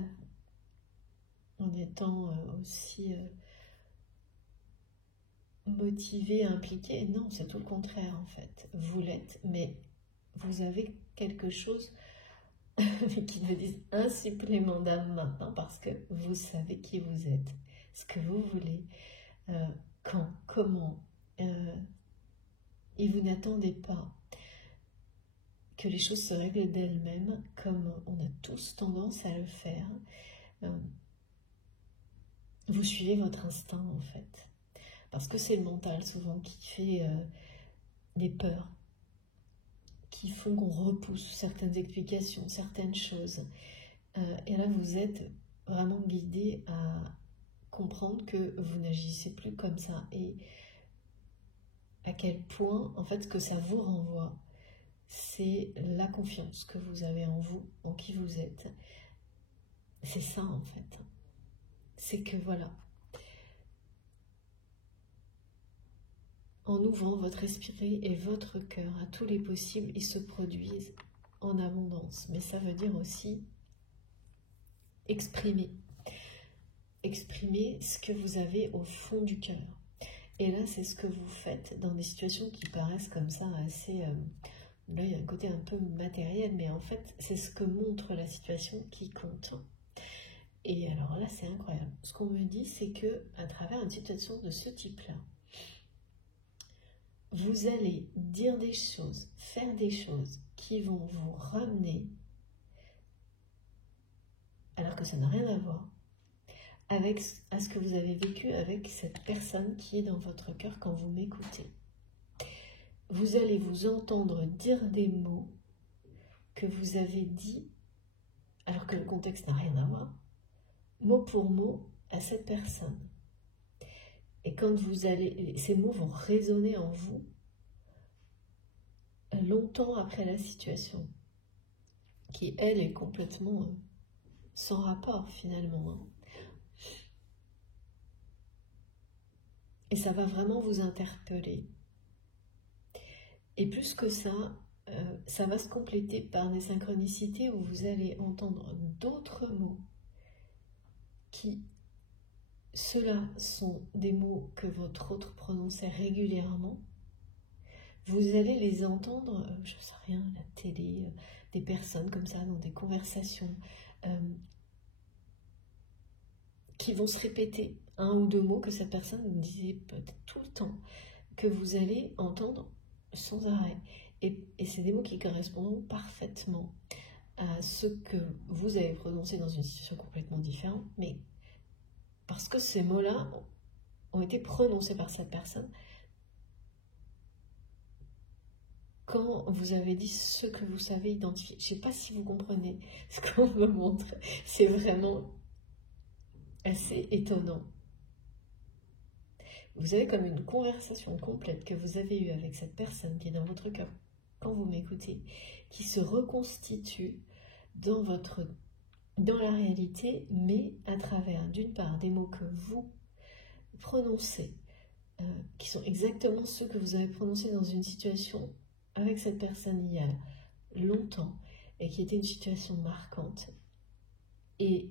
en étant aussi motivé, impliqué. Non, c'est tout le contraire en fait. Vous l'êtes, mais vous avez quelque chose qui vous dit un supplément d'âme maintenant parce que vous savez qui vous êtes, ce que vous voulez, quand, comment, et vous n'attendez pas que les choses se règlent d'elles-mêmes comme on a tous tendance à le faire. Vous suivez votre instinct en fait. Parce que c'est le mental souvent qui fait des peurs, qui font qu'on repousse certaines explications, certaines choses. Et là, vous êtes vraiment guidé à comprendre que vous n'agissez plus comme ça. Et à quel point, en fait, ce que ça vous renvoie, c'est la confiance que vous avez en vous, en qui vous êtes. C'est ça, en fait. C'est que voilà. En ouvrant votre esprit et votre cœur à tous les possibles, ils se produisent en abondance. Mais ça veut dire aussi exprimer. Exprimer ce que vous avez au fond du cœur. Et là, c'est ce que vous faites dans des situations qui paraissent comme ça assez... là, il y a un côté un peu matériel, mais en fait, c'est ce que montre la situation qui compte. Et alors là, c'est incroyable. Ce qu'on me dit, c'est que à travers une situation de ce type-là, vous allez dire des choses, faire des choses qui vont vous ramener, alors que ça n'a rien à voir, à ce que vous avez vécu avec cette personne qui est dans votre cœur quand vous m'écoutez. Vous allez vous entendre dire des mots que vous avez dit, alors que le contexte n'a rien à voir, mot pour mot à cette personne. Et quand vous allez, ces mots vont résonner en vous longtemps après la situation, qui elle est complètement sans rapport finalement. Et ça va vraiment vous interpeller. Et plus que ça, ça va se compléter par des synchronicités où vous allez entendre d'autres mots qui, ceux-là sont des mots que votre autre prononçait régulièrement. Vous allez les entendre, je ne sais rien, à la télé, des personnes comme ça, dans des conversations, qui vont se répéter un ou deux mots que cette personne vous disait peut-être tout le temps, que vous allez entendre sans arrêt. Et c'est des mots qui correspondent parfaitement à ce que vous avez prononcé dans une situation complètement différente, mais parce que ces mots-là ont été prononcés par cette personne quand vous avez dit ce que vous savez identifier. Je ne sais pas si vous comprenez ce qu'on me montre. C'est vraiment assez étonnant. Vous avez comme une conversation complète que vous avez eue avec cette personne qui est dans votre cœur quand vous m'écoutez, qui se reconstitue dans la réalité, mais à travers, d'une part, des mots que vous prononcez, qui sont exactement ceux que vous avez prononcés dans une situation avec cette personne il y a longtemps, et qui était une situation marquante. Et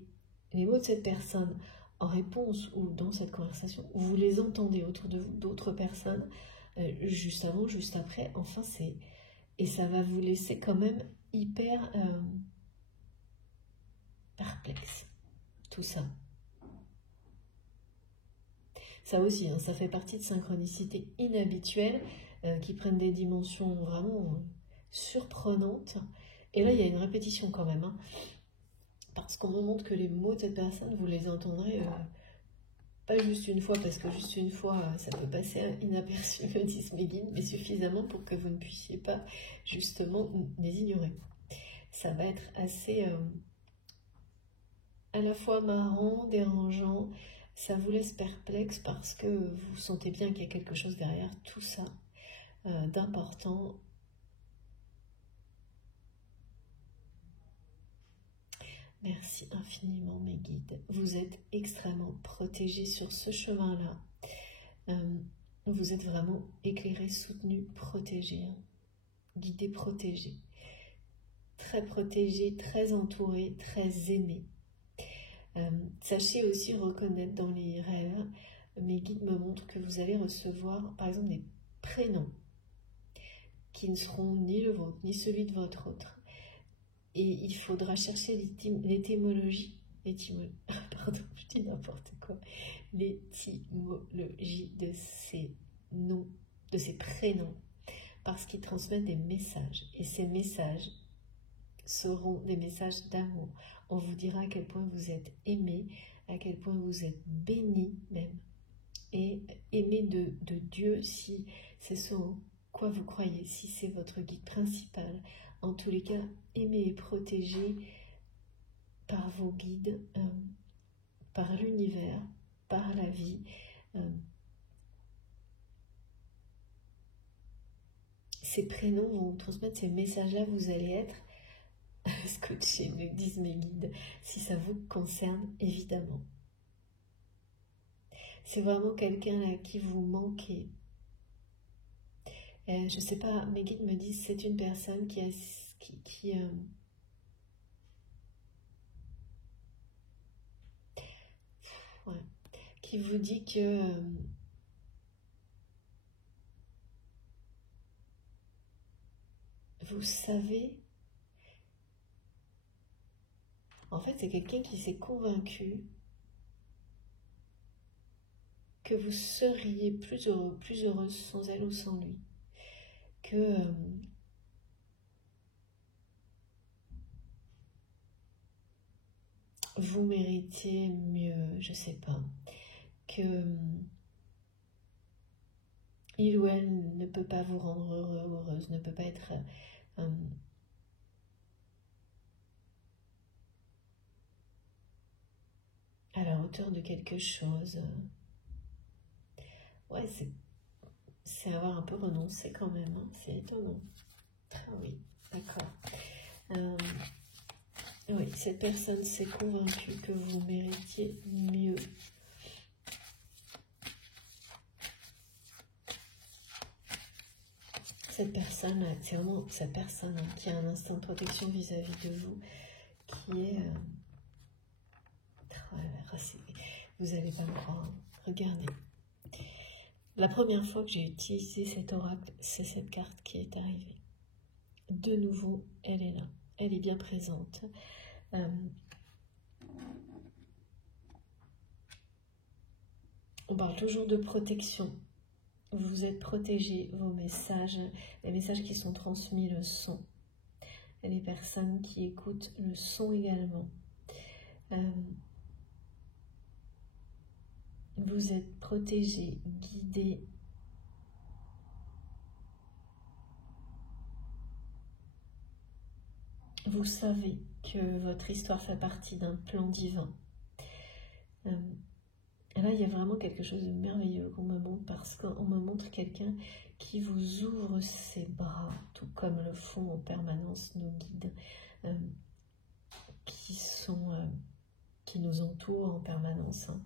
les mots de cette personne, en réponse ou dans cette conversation, vous les entendez autour de vous, d'autres personnes, juste avant, juste après, enfin c'est... Et ça va vous laisser quand même hyper perplexe, tout ça. Ça aussi, hein, ça fait partie de synchronicités inhabituelles qui prennent des dimensions vraiment surprenantes. Et là, il y a une répétition quand même, hein, parce qu'on me montre que les mots de cette personne, vous les entendrez pas juste une fois, parce que juste une fois, ça peut passer inaperçu, me disent mes guides, mais suffisamment pour que vous ne puissiez pas justement les ignorer. Ça va être assez à la fois marrant, dérangeant, ça vous laisse perplexe parce que vous sentez bien qu'il y a quelque chose derrière tout ça d'important. Merci infiniment mes guides. Vous êtes extrêmement protégés sur ce chemin-là. Vous êtes vraiment éclairés, soutenus, protégés, hein. Guidés, protégés. Très protégés, très entourés, très aimés. Sachez aussi reconnaître dans les rêves, mes guides me montrent que vous allez recevoir par exemple des prénoms qui ne seront ni le vôtre, ni celui de votre autre. Et il faudra chercher l'étymologie, pardon, je dis n'importe quoi, l'étymologie de ces noms, de ces prénoms, parce qu'ils transmettent des messages. Et ces messages seront des messages d'amour. On vous dira à quel point vous êtes aimé, à quel point vous êtes béni même, et aimé de Dieu si c'est ce en quoi vous croyez, si c'est votre guide principal. En tous les cas, aimé et protégé par vos guides, par l'univers, par la vie. Ces prénoms vont transmettre ces messages-là, vous allez être scotché, me disent mes guides, si ça vous concerne, évidemment. C'est vraiment quelqu'un à qui vous manquez. Je ne sais pas, mes guides me disent c'est une personne qui vous dit que vous savez. En fait, c'est quelqu'un qui s'est convaincu que vous seriez plus heureux, plus heureuse sans elle ou sans lui. Que vous méritiez mieux, je sais pas. Que il ou elle ne peut pas vous rendre heureux ou heureuse, ne peut pas être à la hauteur de quelque chose. Ouais, c'est avoir un peu renoncé quand même, hein. C'est étonnant. Ah oui, d'accord. Oui, cette personne s'est convaincue que vous méritiez mieux. cette personne, c'est vraiment cette personne qui a un instinct de protection vis-à-vis de vous, qui est... vous n'allez pas me croire, hein. Regardez. La première fois que j'ai utilisé cet oracle, c'est cette carte qui est arrivée. De nouveau, elle est là. Elle est bien présente. On parle toujours de protection. Vous êtes protégés, vos messages, les messages qui sont transmis, le son. Et les personnes qui écoutent le son également. Vous êtes protégés, guidés. Vous savez que votre histoire fait partie d'un plan divin. Et là, il y a vraiment quelque chose de merveilleux qu'on me montre, parce qu'on me montre quelqu'un qui vous ouvre ses bras, tout comme le font en permanence nos guides, qui nous entourent en permanence. Hein.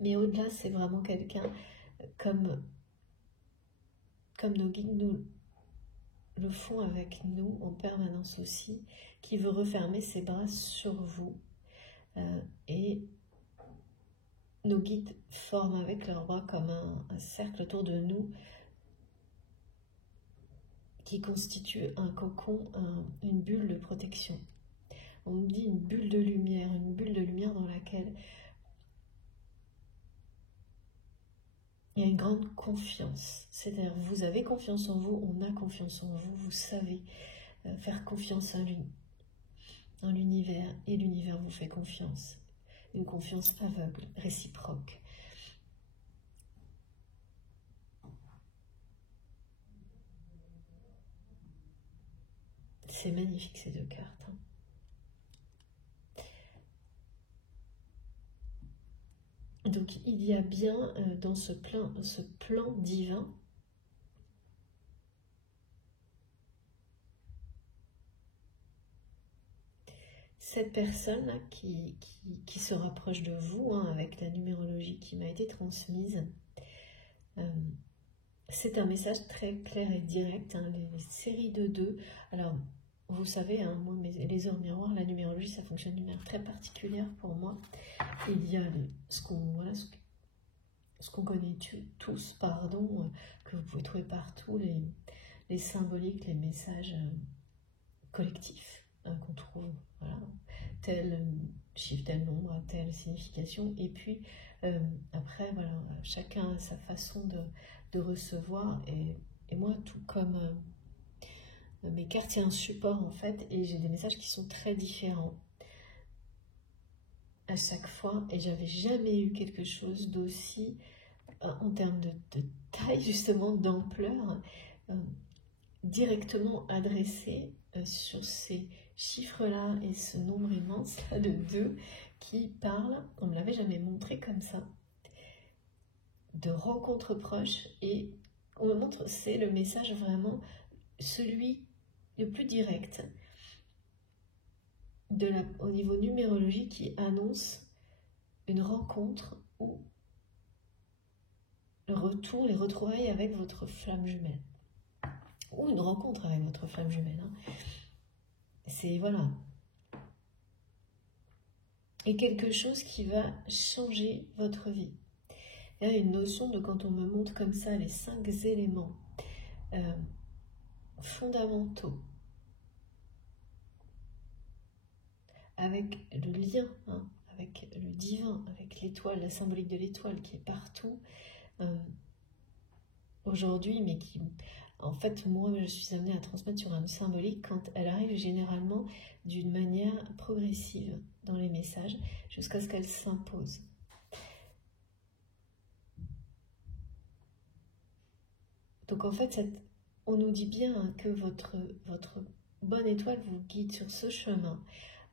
Mais au-delà, c'est vraiment quelqu'un comme nos guides nous le font avec nous en permanence aussi, qui veut refermer ses bras sur vous. Et nos guides forment avec leurs bras comme un cercle autour de nous qui constitue un cocon, une bulle de protection. On nous dit une bulle de lumière dans laquelle il y a une grande confiance. C'est-à-dire, vous avez confiance en vous, on a confiance en vous, vous savez faire confiance en l'univers, et l'univers vous fait confiance. Une confiance aveugle, réciproque. C'est magnifique ces deux cartes. Hein. Donc il y a bien dans ce plan divin, cette personne qui se rapproche de vous, hein, avec la numérologie qui m'a été transmise. C'est un message très clair et direct, hein, les séries de 2. Alors, vous savez, hein, moi, les heures miroirs, la numérologie, ça fonctionne d'une manière très particulière pour moi. Il y a ce qu'on connaît tous, que vous pouvez trouver partout, les symboliques, les messages collectifs qu'on trouve, voilà, tel chiffre, tel nombre, telle signification. Et puis, après, voilà, chacun a sa façon de recevoir. Et moi, tout comme mes cartes, il y a un support, en fait, et j'ai des messages qui sont très différents à chaque fois, et j'avais jamais eu quelque chose d'aussi, en termes de taille, justement, d'ampleur, directement adressé sur ces chiffres-là et ce nombre immense-là de 2 qui parle, on ne me l'avait jamais montré comme ça, de rencontres proches, et on me montre, c'est le message vraiment, celui le plus direct, au niveau numérologique, qui annonce une rencontre ou le retour, les retrouvailles avec votre flamme jumelle. Ou une rencontre avec votre flamme jumelle. Hein. C'est, voilà. Et quelque chose qui va changer votre vie. Il y a une notion de, quand on me montre comme ça les 5 éléments fondamentaux, avec le lien, hein, avec le divin, avec l'étoile, la symbolique de l'étoile qui est partout aujourd'hui, mais qui, en fait, moi, je suis amenée à transmettre sur une symbolique quand elle arrive généralement d'une manière progressive dans les messages, jusqu'à ce qu'elle s'impose. Donc en fait, on nous dit bien que votre bonne étoile vous guide sur ce chemin,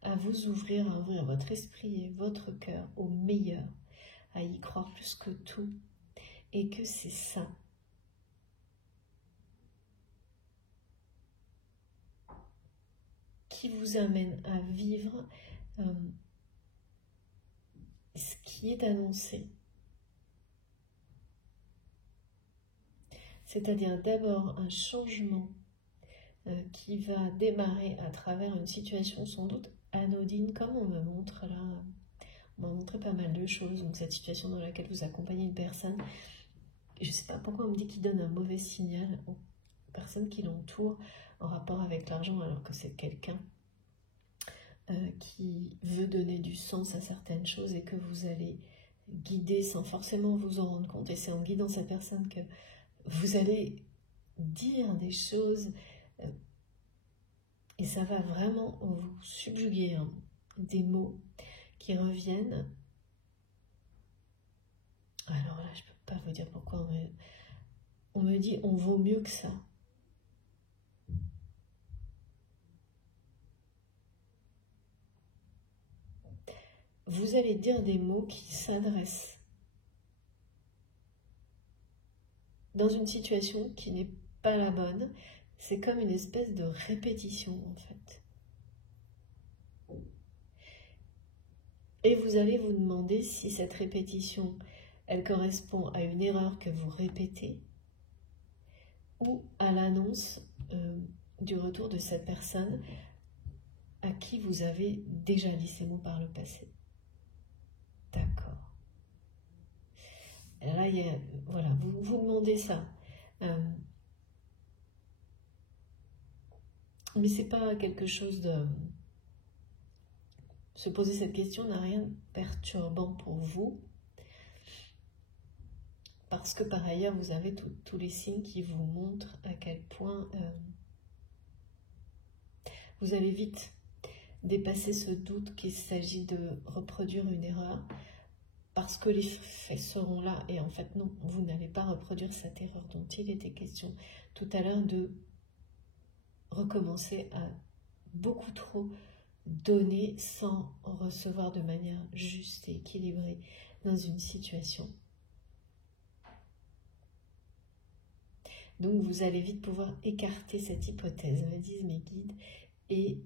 à vous ouvrir, à ouvrir votre esprit et votre cœur au meilleur, à y croire plus que tout, et que c'est ça qui vous amène à vivre ce qui est annoncé. C'est-à-dire d'abord un changement qui va démarrer à travers une situation sans doute anodine, comme on me montre là. On m'a montré pas mal de choses, donc cette situation dans laquelle vous accompagnez une personne. Je ne sais pas pourquoi on me dit qu'il donne un mauvais signal aux personnes qui l'entourent en rapport avec l'argent, alors que c'est quelqu'un qui veut donner du sens à certaines choses et que vous allez guider sans forcément vous en rendre compte. Et c'est en guidant cette personne que vous allez dire des choses et ça va vraiment vous subjuguer, hein, des mots qui reviennent. Alors là, je ne peux pas vous dire pourquoi on me dit on vaut mieux que ça. Vous allez dire des mots qui s'adressent dans une situation qui n'est pas la bonne. C'est comme une espèce de répétition en fait. Et vous allez vous demander si cette répétition, elle correspond à une erreur que vous répétez ou à l'annonce du retour de cette personne à qui vous avez déjà dit ces mots par le passé. D'accord. Et là, voilà, vous vous demandez ça. Mais c'est pas quelque chose de... Se poser cette question n'a rien de perturbant pour vous. Parce que par ailleurs, vous avez tous les signes qui vous montrent à quel point vous allez vite dépasser ce doute qu'il s'agit de reproduire une erreur. Parce que les faits seront là. Et en fait, non, vous n'allez pas reproduire cette erreur dont il était question tout à l'heure, de recommencer à beaucoup trop donner sans recevoir de manière juste et équilibrée dans une situation. Donc vous allez vite pouvoir écarter cette hypothèse, me disent mes guides, et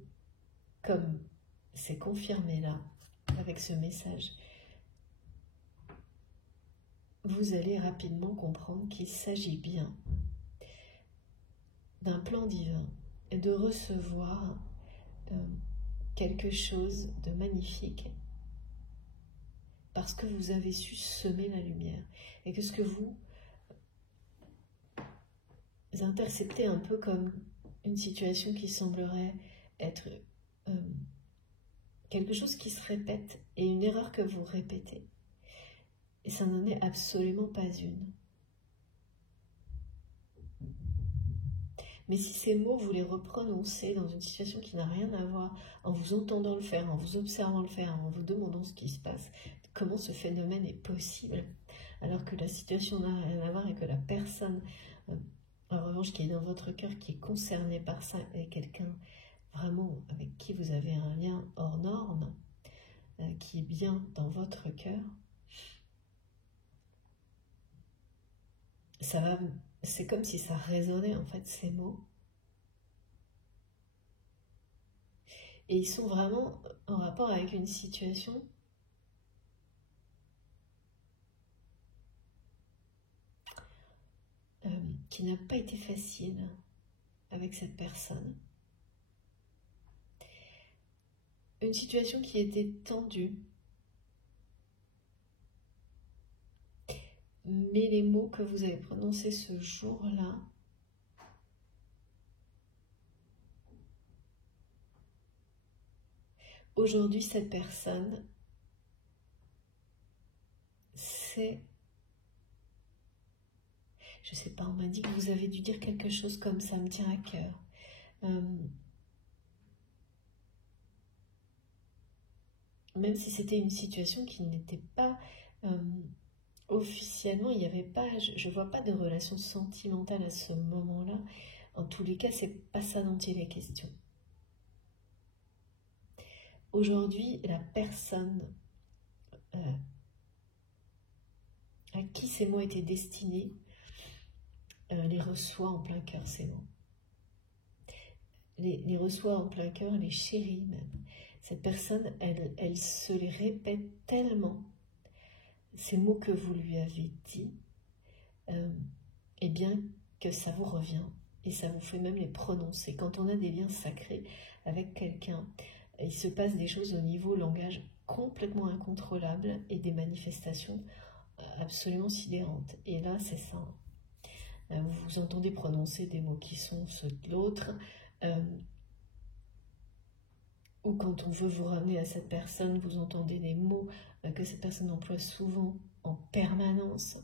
comme c'est confirmé là, avec ce message, vous allez rapidement comprendre qu'il s'agit bien d'un plan divin et de recevoir quelque chose de magnifique parce que vous avez su semer la lumière et que ce que vous interceptez un peu comme une situation qui semblerait être quelque chose qui se répète et une erreur que vous répétez. Et ça n'en est absolument pas une. Mais si ces mots, vous les reprononcez dans une situation qui n'a rien à voir, en vous entendant le faire, en vous observant le faire, en vous demandant ce qui se passe, comment ce phénomène est possible, alors que la situation n'a rien à voir et que la personne, en revanche, qui est dans votre cœur, qui est concernée par ça, est quelqu'un vraiment avec qui vous avez un lien hors norme, qui est bien dans votre cœur, ça va... C'est comme si ça résonnait en fait ces mots. Et ils sont vraiment en rapport avec une situation qui n'a pas été facile avec cette personne. Une situation qui était tendue. Mais les mots que vous avez prononcés ce jour-là, aujourd'hui, cette personne, c'est... Je sais pas, on m'a dit que vous avez dû dire quelque chose comme ça me tient à cœur. Même si c'était une situation qui n'était pas... officiellement, il n'y avait pas, je ne vois pas de relation sentimentale à ce moment-là. En tous les cas, c'est pas ça dont il est question. Aujourd'hui, la personne à qui ces mots étaient destinés les reçoit en plein cœur, ces mots. Les reçoit en plein cœur, les chérit même. Cette personne, elle se les répète tellement. Ces mots que vous lui avez dit, eh bien, que ça vous revient et ça vous fait même les prononcer. Quand on a des liens sacrés avec quelqu'un, il se passe des choses au niveau langage complètement incontrôlables et des manifestations absolument sidérantes. Et là, c'est ça. Vous vous entendez prononcer des mots qui sont ceux de l'autre, ou quand on veut vous ramener à cette personne, vous entendez des mots que cette personne emploie souvent en permanence,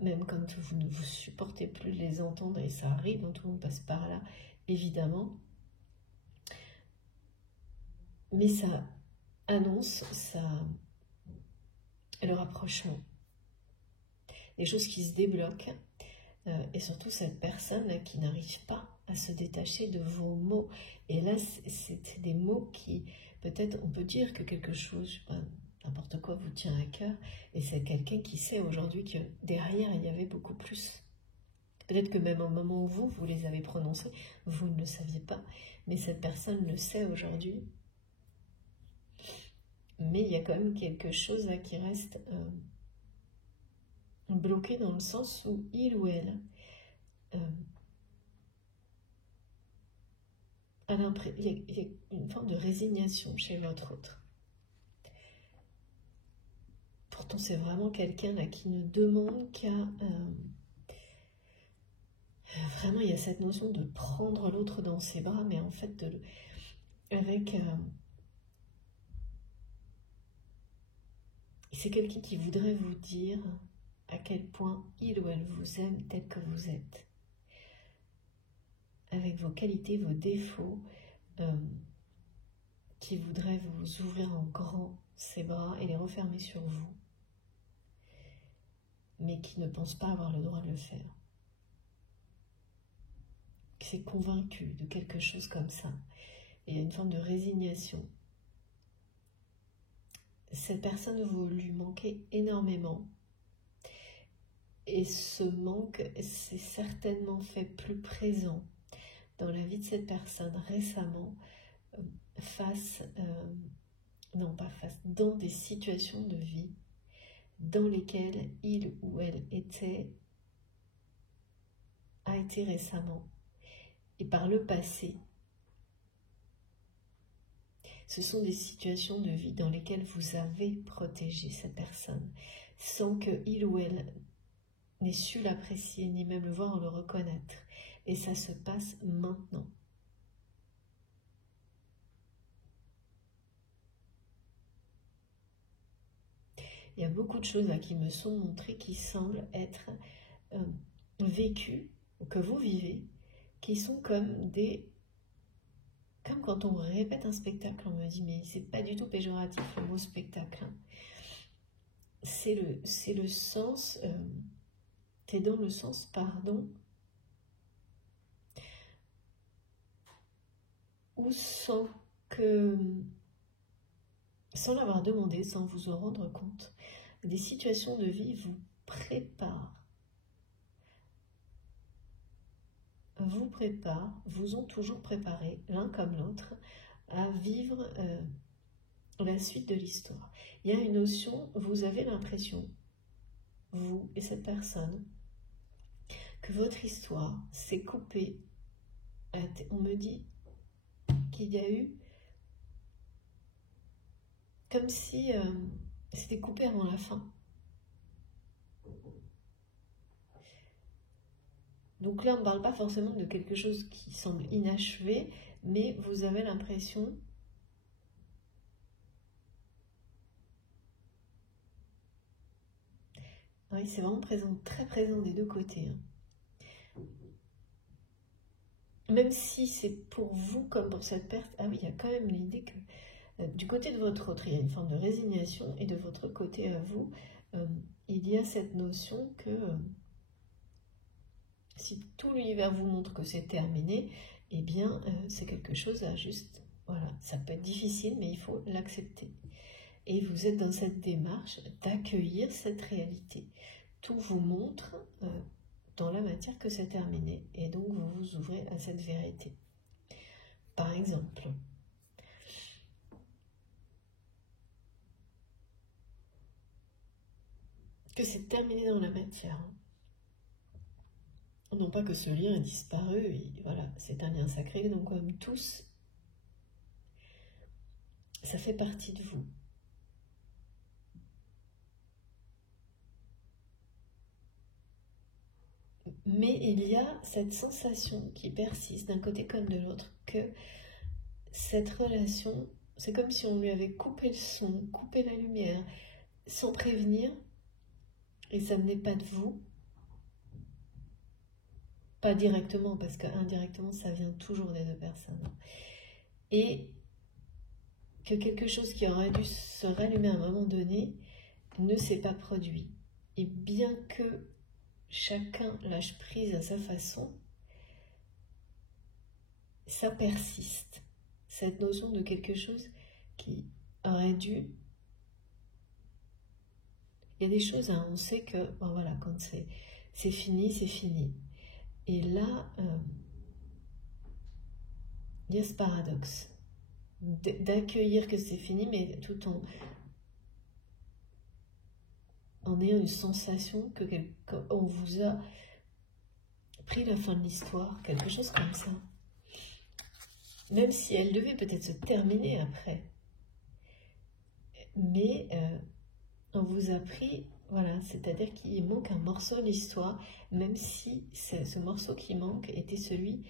même quand vous ne vous supportez plus de les entendre, et ça arrive, tout le monde passe par là, évidemment. Mais ça annonce le rapprochement, des choses qui se débloquent, et surtout cette personne qui n'arrive pas à se détacher de vos mots. Et là, c'est des mots qui, peut-être, on peut dire que quelque chose, je sais pas, n'importe quoi vous tient à cœur, et c'est quelqu'un qui sait aujourd'hui que derrière, il y avait beaucoup plus. Peut-être que même au moment où vous les avez prononcés, vous ne le saviez pas, mais cette personne le sait aujourd'hui. Mais il y a quand même quelque chose là qui reste bloqué dans le sens où il ou elle il y a une forme de résignation chez l'autre. Pourtant, c'est vraiment quelqu'un là qui ne demande qu'à... vraiment, il y a cette notion de prendre l'autre dans ses bras, mais en fait, avec... c'est quelqu'un qui voudrait vous dire à quel point il ou elle vous aime tel que vous êtes. Avec vos qualités, vos défauts, qui voudrait vous ouvrir en grand ses bras et les refermer sur vous, mais qui ne pense pas avoir le droit de le faire. Qui est convaincu de quelque chose comme ça. Et il y a une forme de résignation. Cette personne, vous lui manquez énormément. Et ce manque s'est certainement fait plus présent dans la vie de cette personne récemment, dans des situations de vie dans lesquelles il ou elle a été récemment. Et par le passé, ce sont des situations de vie dans lesquelles vous avez protégé cette personne, sans que il ou elle n'ait su l'apprécier, ni même le voir ou le reconnaître. Et ça se passe maintenant. Il y a beaucoup de choses là qui me sont montrées, qui semblent être vécues, que vous vivez, qui sont comme quand on répète un spectacle, on me dit, mais c'est pas du tout péjoratif le mot spectacle. C'est le sens, c'est dans le sens, pardon, ou sans l'avoir demandé, sans vous en rendre compte, des situations de vie vous vous ont toujours préparé, l'un comme l'autre, à vivre la suite de l'histoire. Il y a une notion, vous avez l'impression, vous et cette personne, que votre histoire s'est coupée. On me dit qu'il y a eu comme si c'était coupé avant la fin. Donc là, on ne parle pas forcément de quelque chose qui semble inachevé, mais vous avez l'impression oui, c'est vraiment présent, très présent des deux côtés. Même si c'est pour vous comme pour cette personne, ah oui, il y a quand même l'idée que du côté de votre autre, il y a une forme de résignation, et de votre côté à vous, il y a cette notion que si tout l'univers vous montre que c'est terminé, eh bien, c'est quelque chose à juste... Voilà, ça peut être difficile, mais il faut l'accepter. Et vous êtes dans cette démarche d'accueillir cette réalité. Tout vous montre dans la matière que c'est terminé. Et donc, vous vous ouvrez à cette vérité. Par exemple, que c'est terminé dans la matière. Non pas que ce lien a disparu, voilà, c'est un lien sacré, donc comme tous, ça fait partie de vous. Mais il y a cette sensation qui persiste d'un côté comme de l'autre, que cette relation, c'est comme si on lui avait coupé le son, coupé la lumière, sans prévenir, et ça venait pas de vous. Pas directement, parce qu'indirectement, ça vient toujours des deux personnes. Et que quelque chose qui aurait dû se rallumer à un moment donné ne s'est pas produit. Et bien que chacun lâche prise à sa façon, ça persiste. Cette notion de quelque chose qui aurait dû... Il y a des choses, hein, on sait que, bon, voilà, quand c'est fini, c'est fini. Et là, il y a ce paradoxe d'accueillir que c'est fini, mais tout en ayant une sensation qu'on vous a pris la fin de l'histoire, quelque chose comme ça. Même si elle devait peut-être se terminer après. Mais on vous a pris, voilà, c'est-à-dire qu'il manque un morceau de l'histoire, même si ce morceau qui manque était celui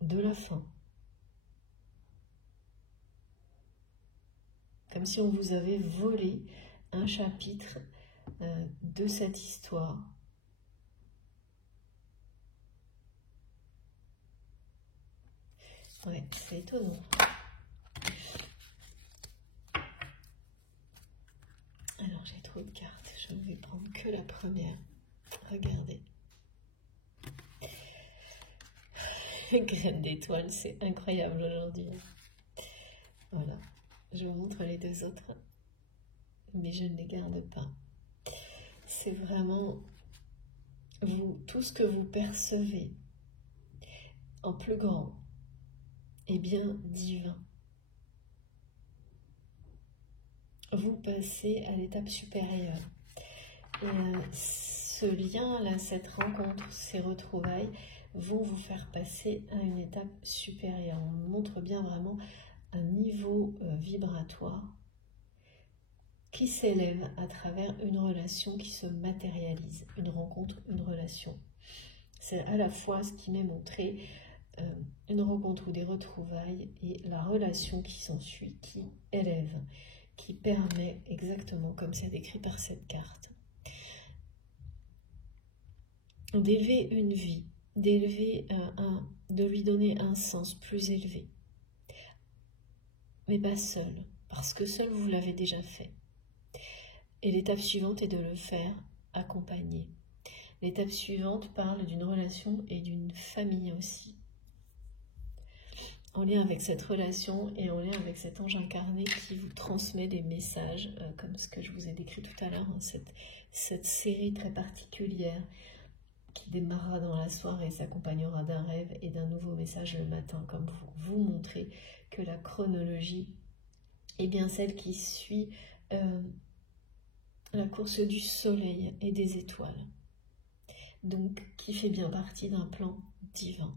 de la fin. Comme si on vous avait volé un chapitre de cette histoire. Ouais, c'est étonnant. Alors, j'ai trop de cartes. Je ne vais prendre que la première. Regardez. Graine d'étoile, c'est incroyable aujourd'hui. Voilà. Je vous montre les deux autres. Mais je ne les garde pas. C'est vraiment vous, tout ce que vous percevez en plus grand et bien divin. Vous passez à l'étape supérieure. Et ce lien-là, cette rencontre, ces retrouvailles vont vous faire passer à une étape supérieure. On montre bien vraiment un niveau vibratoire qui s'élève à travers une relation qui se matérialise, une rencontre, une relation. C'est à la fois ce qui m'est montré, une rencontre ou des retrouvailles et la relation qui s'ensuit, qui élève, qui permet, exactement comme c'est décrit par cette carte, d'élever une vie, de lui donner un sens plus élevé. Mais pas seul, parce que seul vous l'avez déjà fait. Et l'étape suivante est de le faire accompagner. L'étape suivante parle d'une relation et d'une famille aussi. En lien avec cette relation et en lien avec cet ange incarné qui vous transmet des messages, comme ce que je vous ai décrit tout à l'heure, hein, cette série très particulière qui démarrera dans la soirée, s'accompagnera d'un rêve et d'un nouveau message le matin, comme vous montrer que la chronologie est bien celle qui suit la course du soleil et des étoiles, donc qui fait bien partie d'un plan divin.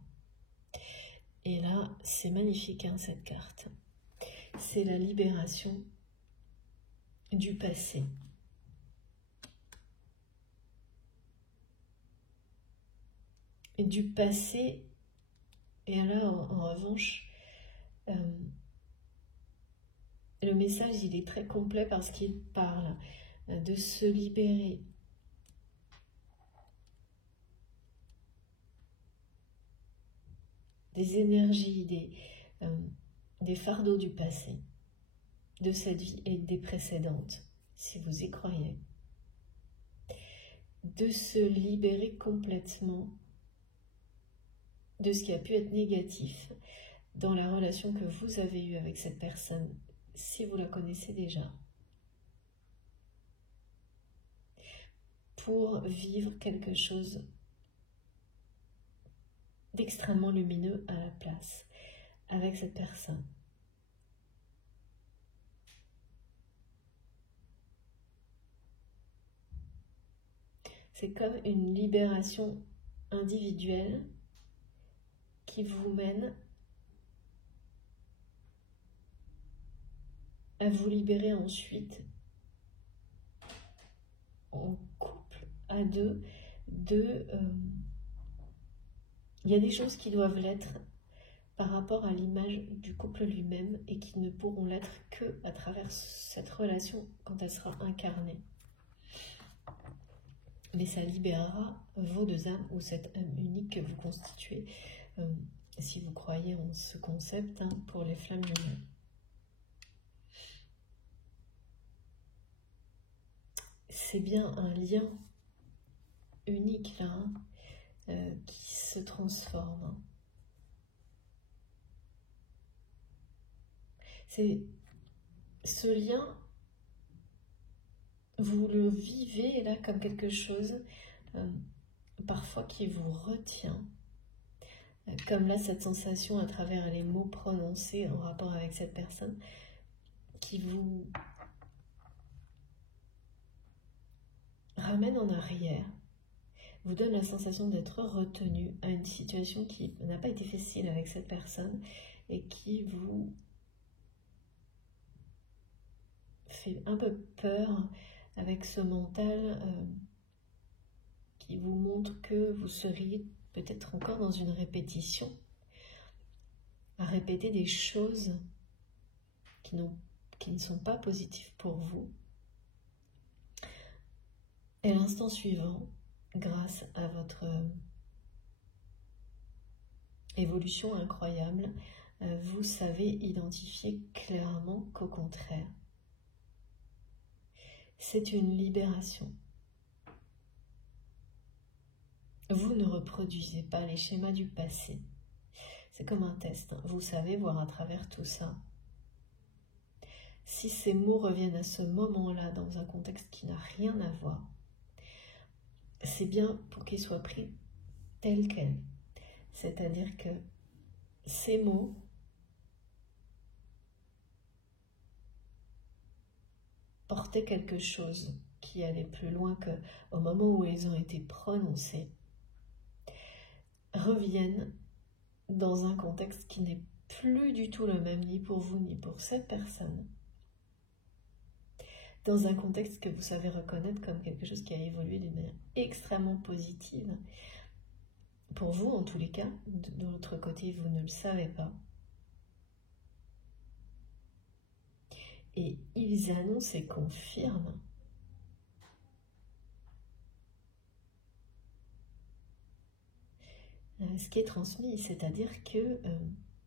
Et là, c'est magnifique, hein, cette carte. C'est la libération du passé. Et du passé, et là, en revanche, le message, il est très complet parce qu'il parle de se libérer des énergies, des fardeaux du passé, de cette vie et des précédentes, si vous y croyez. De se libérer complètement de ce qui a pu être négatif dans la relation que vous avez eue avec cette personne, si vous la connaissez déjà, pour vivre quelque chose d'extrêmement lumineux à la place avec cette personne. C'est comme une libération individuelle qui vous mène à vous libérer ensuite en couple, à deux, il y a des choses qui doivent l'être par rapport à l'image du couple lui-même et qui ne pourront l'être que à travers cette relation quand elle sera incarnée. Mais ça libérera vos deux âmes ou cette âme unique que vous constituez, si vous croyez en ce concept, hein, pour les flammes lumineuses. C'est bien un lien unique là, hein, qui se transforme. Hein. C'est ce lien, vous le vivez là comme quelque chose parfois qui vous retient. Comme là, cette sensation à travers les mots prononcés en rapport avec cette personne qui vous ramène en arrière, vous donne la sensation d'être retenu à une situation qui n'a pas été facile avec cette personne et qui vous fait un peu peur avec ce mental qui vous montre que vous seriez peut-être encore dans une répétition, à répéter des choses qui ne sont pas positives pour vous. Et l'instant suivant, grâce à votre évolution incroyable, vous savez identifier clairement qu'au contraire, c'est une libération. Vous ne reproduisez pas les schémas du passé. C'est comme un test. Vous savez voir à travers tout ça. Si ces mots reviennent à ce moment-là dans un contexte qui n'a rien à voir, c'est bien pour qu'ils soient pris tels quels. C'est-à-dire que ces mots portaient quelque chose qui allait plus loin qu'au moment où ils ont été prononcés, reviennent dans un contexte qui n'est plus du tout le même, ni pour vous, ni pour cette personne. Dans un contexte que vous savez reconnaître comme quelque chose qui a évolué d'une manière extrêmement positive. Pour vous, en tous les cas, de l'autre côté, vous ne le savez pas. Et ils annoncent et confirment ce qui est transmis, c'est-à-dire que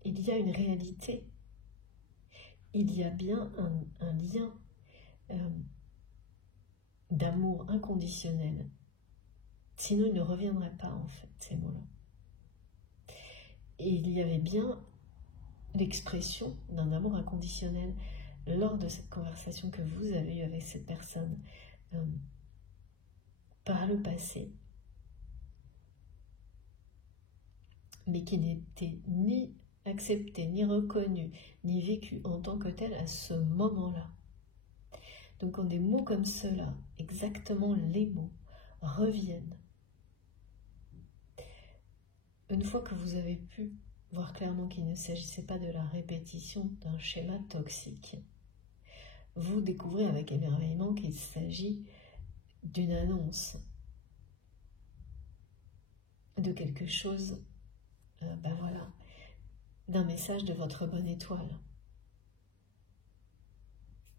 il y a une réalité, il y a bien un lien d'amour inconditionnel. Sinon, il ne reviendrait pas, en fait, ces mots-là. Et il y avait bien l'expression d'un amour inconditionnel lors de cette conversation que vous avez eue avec cette personne par le passé, mais qui n'était ni accepté, ni reconnu, ni vécu en tant que tel à ce moment-là. Donc quand des mots comme cela, exactement les mots, reviennent, une fois que vous avez pu voir clairement qu'il ne s'agissait pas de la répétition d'un schéma toxique, vous découvrez avec émerveillement qu'il s'agit d'une annonce, de quelque chose, voilà, d'un message de votre bonne étoile.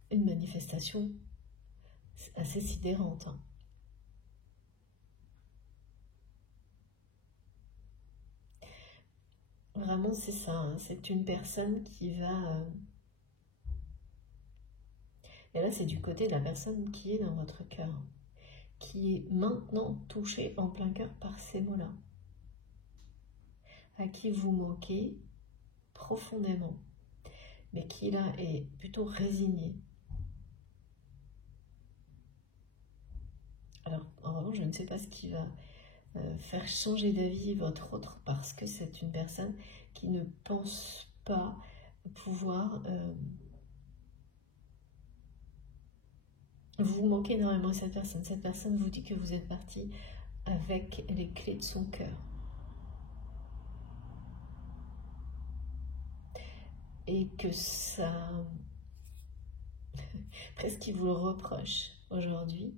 Une manifestation assez sidérante. Hein. Vraiment, c'est ça. Hein. C'est une personne qui va... Et là, c'est du côté de la personne qui est dans votre cœur, qui est maintenant touchée en plein cœur par ces mots-là, à qui vous manquez profondément, mais qui là est plutôt résigné. Alors, en revanche, je ne sais pas ce qui va faire changer d'avis votre autre, parce que c'est une personne qui ne pense pas pouvoir Vous manquez énormément à cette personne. Cette personne vous dit que vous êtes parti avec les clés de son cœur. Et que ça... presque qu'il vous le reproche aujourd'hui.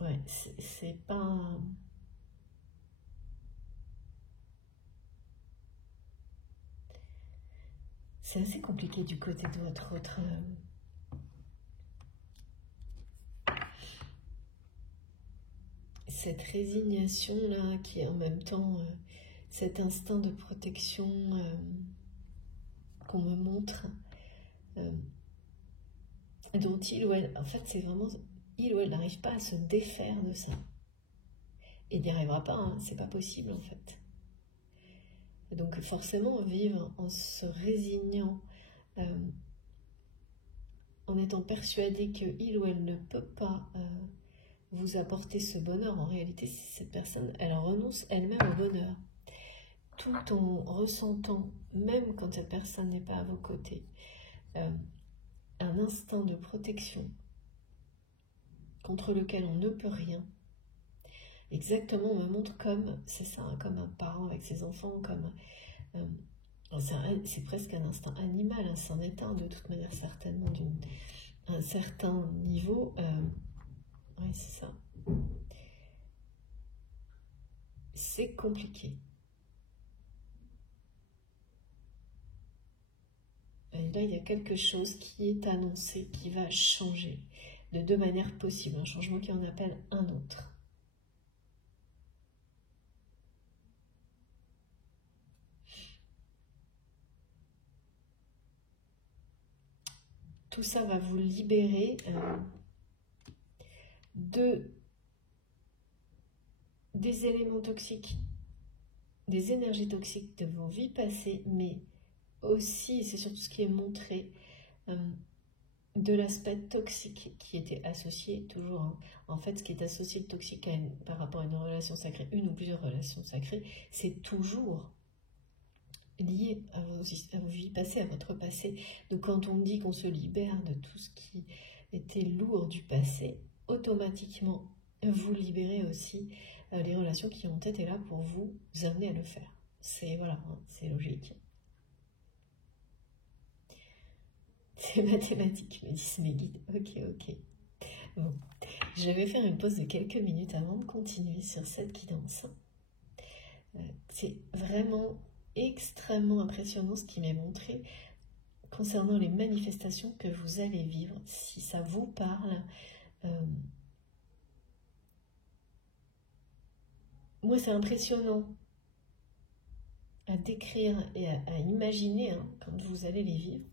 Ouais, c'est pas... C'est assez compliqué du côté de votre autre... Cette résignation-là, qui est en même temps cet instinct de protection qu'on me montre, dont il ou elle... En fait, c'est vraiment... Il ou elle n'arrive pas à se défaire de ça. Et n'y arrivera pas, hein, c'est pas possible en fait. Donc forcément, vivre en se résignant, en étant persuadé qu'il ou elle ne peut pas vous apporter ce bonheur, en réalité, cette personne, elle renonce elle-même au bonheur. Tout en ressentant, même quand cette personne n'est pas à vos côtés, un instinct de protection contre lequel on ne peut rien. Exactement, on me montre comme, c'est ça, comme un parent avec ses enfants, comme c'est presque un instinct animal, c'en est un de toute manière certainement d'un certain niveau. Oui, c'est ça. C'est compliqué. Et là, il y a quelque chose qui est annoncé, qui va changer de deux manières possibles, un changement qui en appelle un autre. Tout ça va vous libérer des éléments toxiques, des énergies toxiques de vos vies passées, mais aussi, c'est surtout ce qui est montré, de l'aspect toxique qui était associé toujours, hein. En fait, ce qui est associé de toxique par rapport à une relation sacrée, une ou plusieurs relations sacrées, c'est toujours lié à vos vies passées, à votre passé. Donc quand on dit qu'on se libère de tout ce qui était lourd du passé, automatiquement vous libérez aussi les relations qui ont été là pour vous amener à le faire. C'est voilà, hein, c'est logique. C'est mathématique, me disent mes guides. Ok. Bon, je vais faire une pause de quelques minutes avant de continuer sur cette guidance. C'est vraiment extrêmement impressionnant ce qui m'est montré concernant les manifestations que vous allez vivre. Si ça vous parle, moi c'est impressionnant à décrire et à imaginer, hein, quand vous allez les vivre.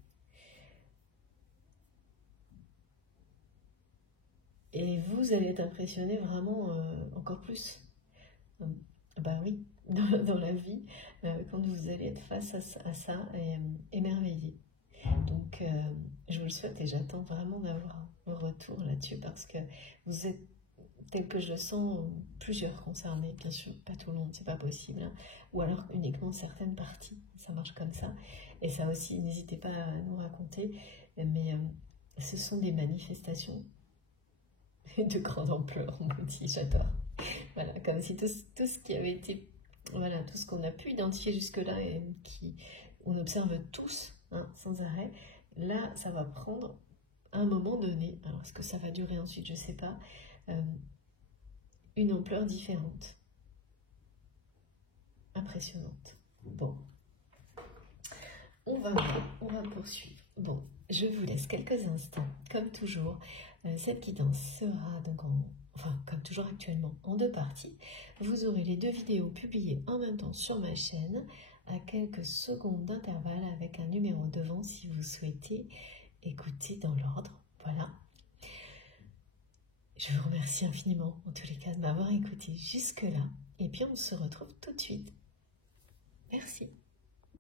Et vous allez être impressionné vraiment encore plus. Bah oui, dans la vie, quand vous allez être face à ça et émerveillé. Donc, je vous le souhaite et j'attends vraiment d'avoir un retour là-dessus parce que vous êtes, tel que je le sens, plusieurs concernés, bien sûr, pas tout le monde, c'est pas possible, hein. Ou alors uniquement certaines parties, ça marche comme ça. Et ça aussi, n'hésitez pas à nous raconter, mais ce sont des manifestations de grande ampleur, on me dit, j'adore. Voilà, comme si tout ce qui avait été, voilà, tout ce qu'on a pu identifier jusque-là et on observe tous, hein, sans arrêt, là, ça va prendre à un moment donné, alors est-ce que ça va durer ensuite, je ne sais pas, une ampleur différente. Impressionnante. Bon, on va poursuivre. Bon, je vous laisse quelques instants, comme toujours. Cette guidance sera donc comme toujours actuellement, en deux parties. Vous aurez les deux vidéos publiées en même temps sur ma chaîne, à quelques secondes d'intervalle avec un numéro devant si vous souhaitez écouter dans l'ordre. Voilà. Je vous remercie infiniment, en tous les cas, de m'avoir écouté jusque-là. Et puis, on se retrouve tout de suite. Merci.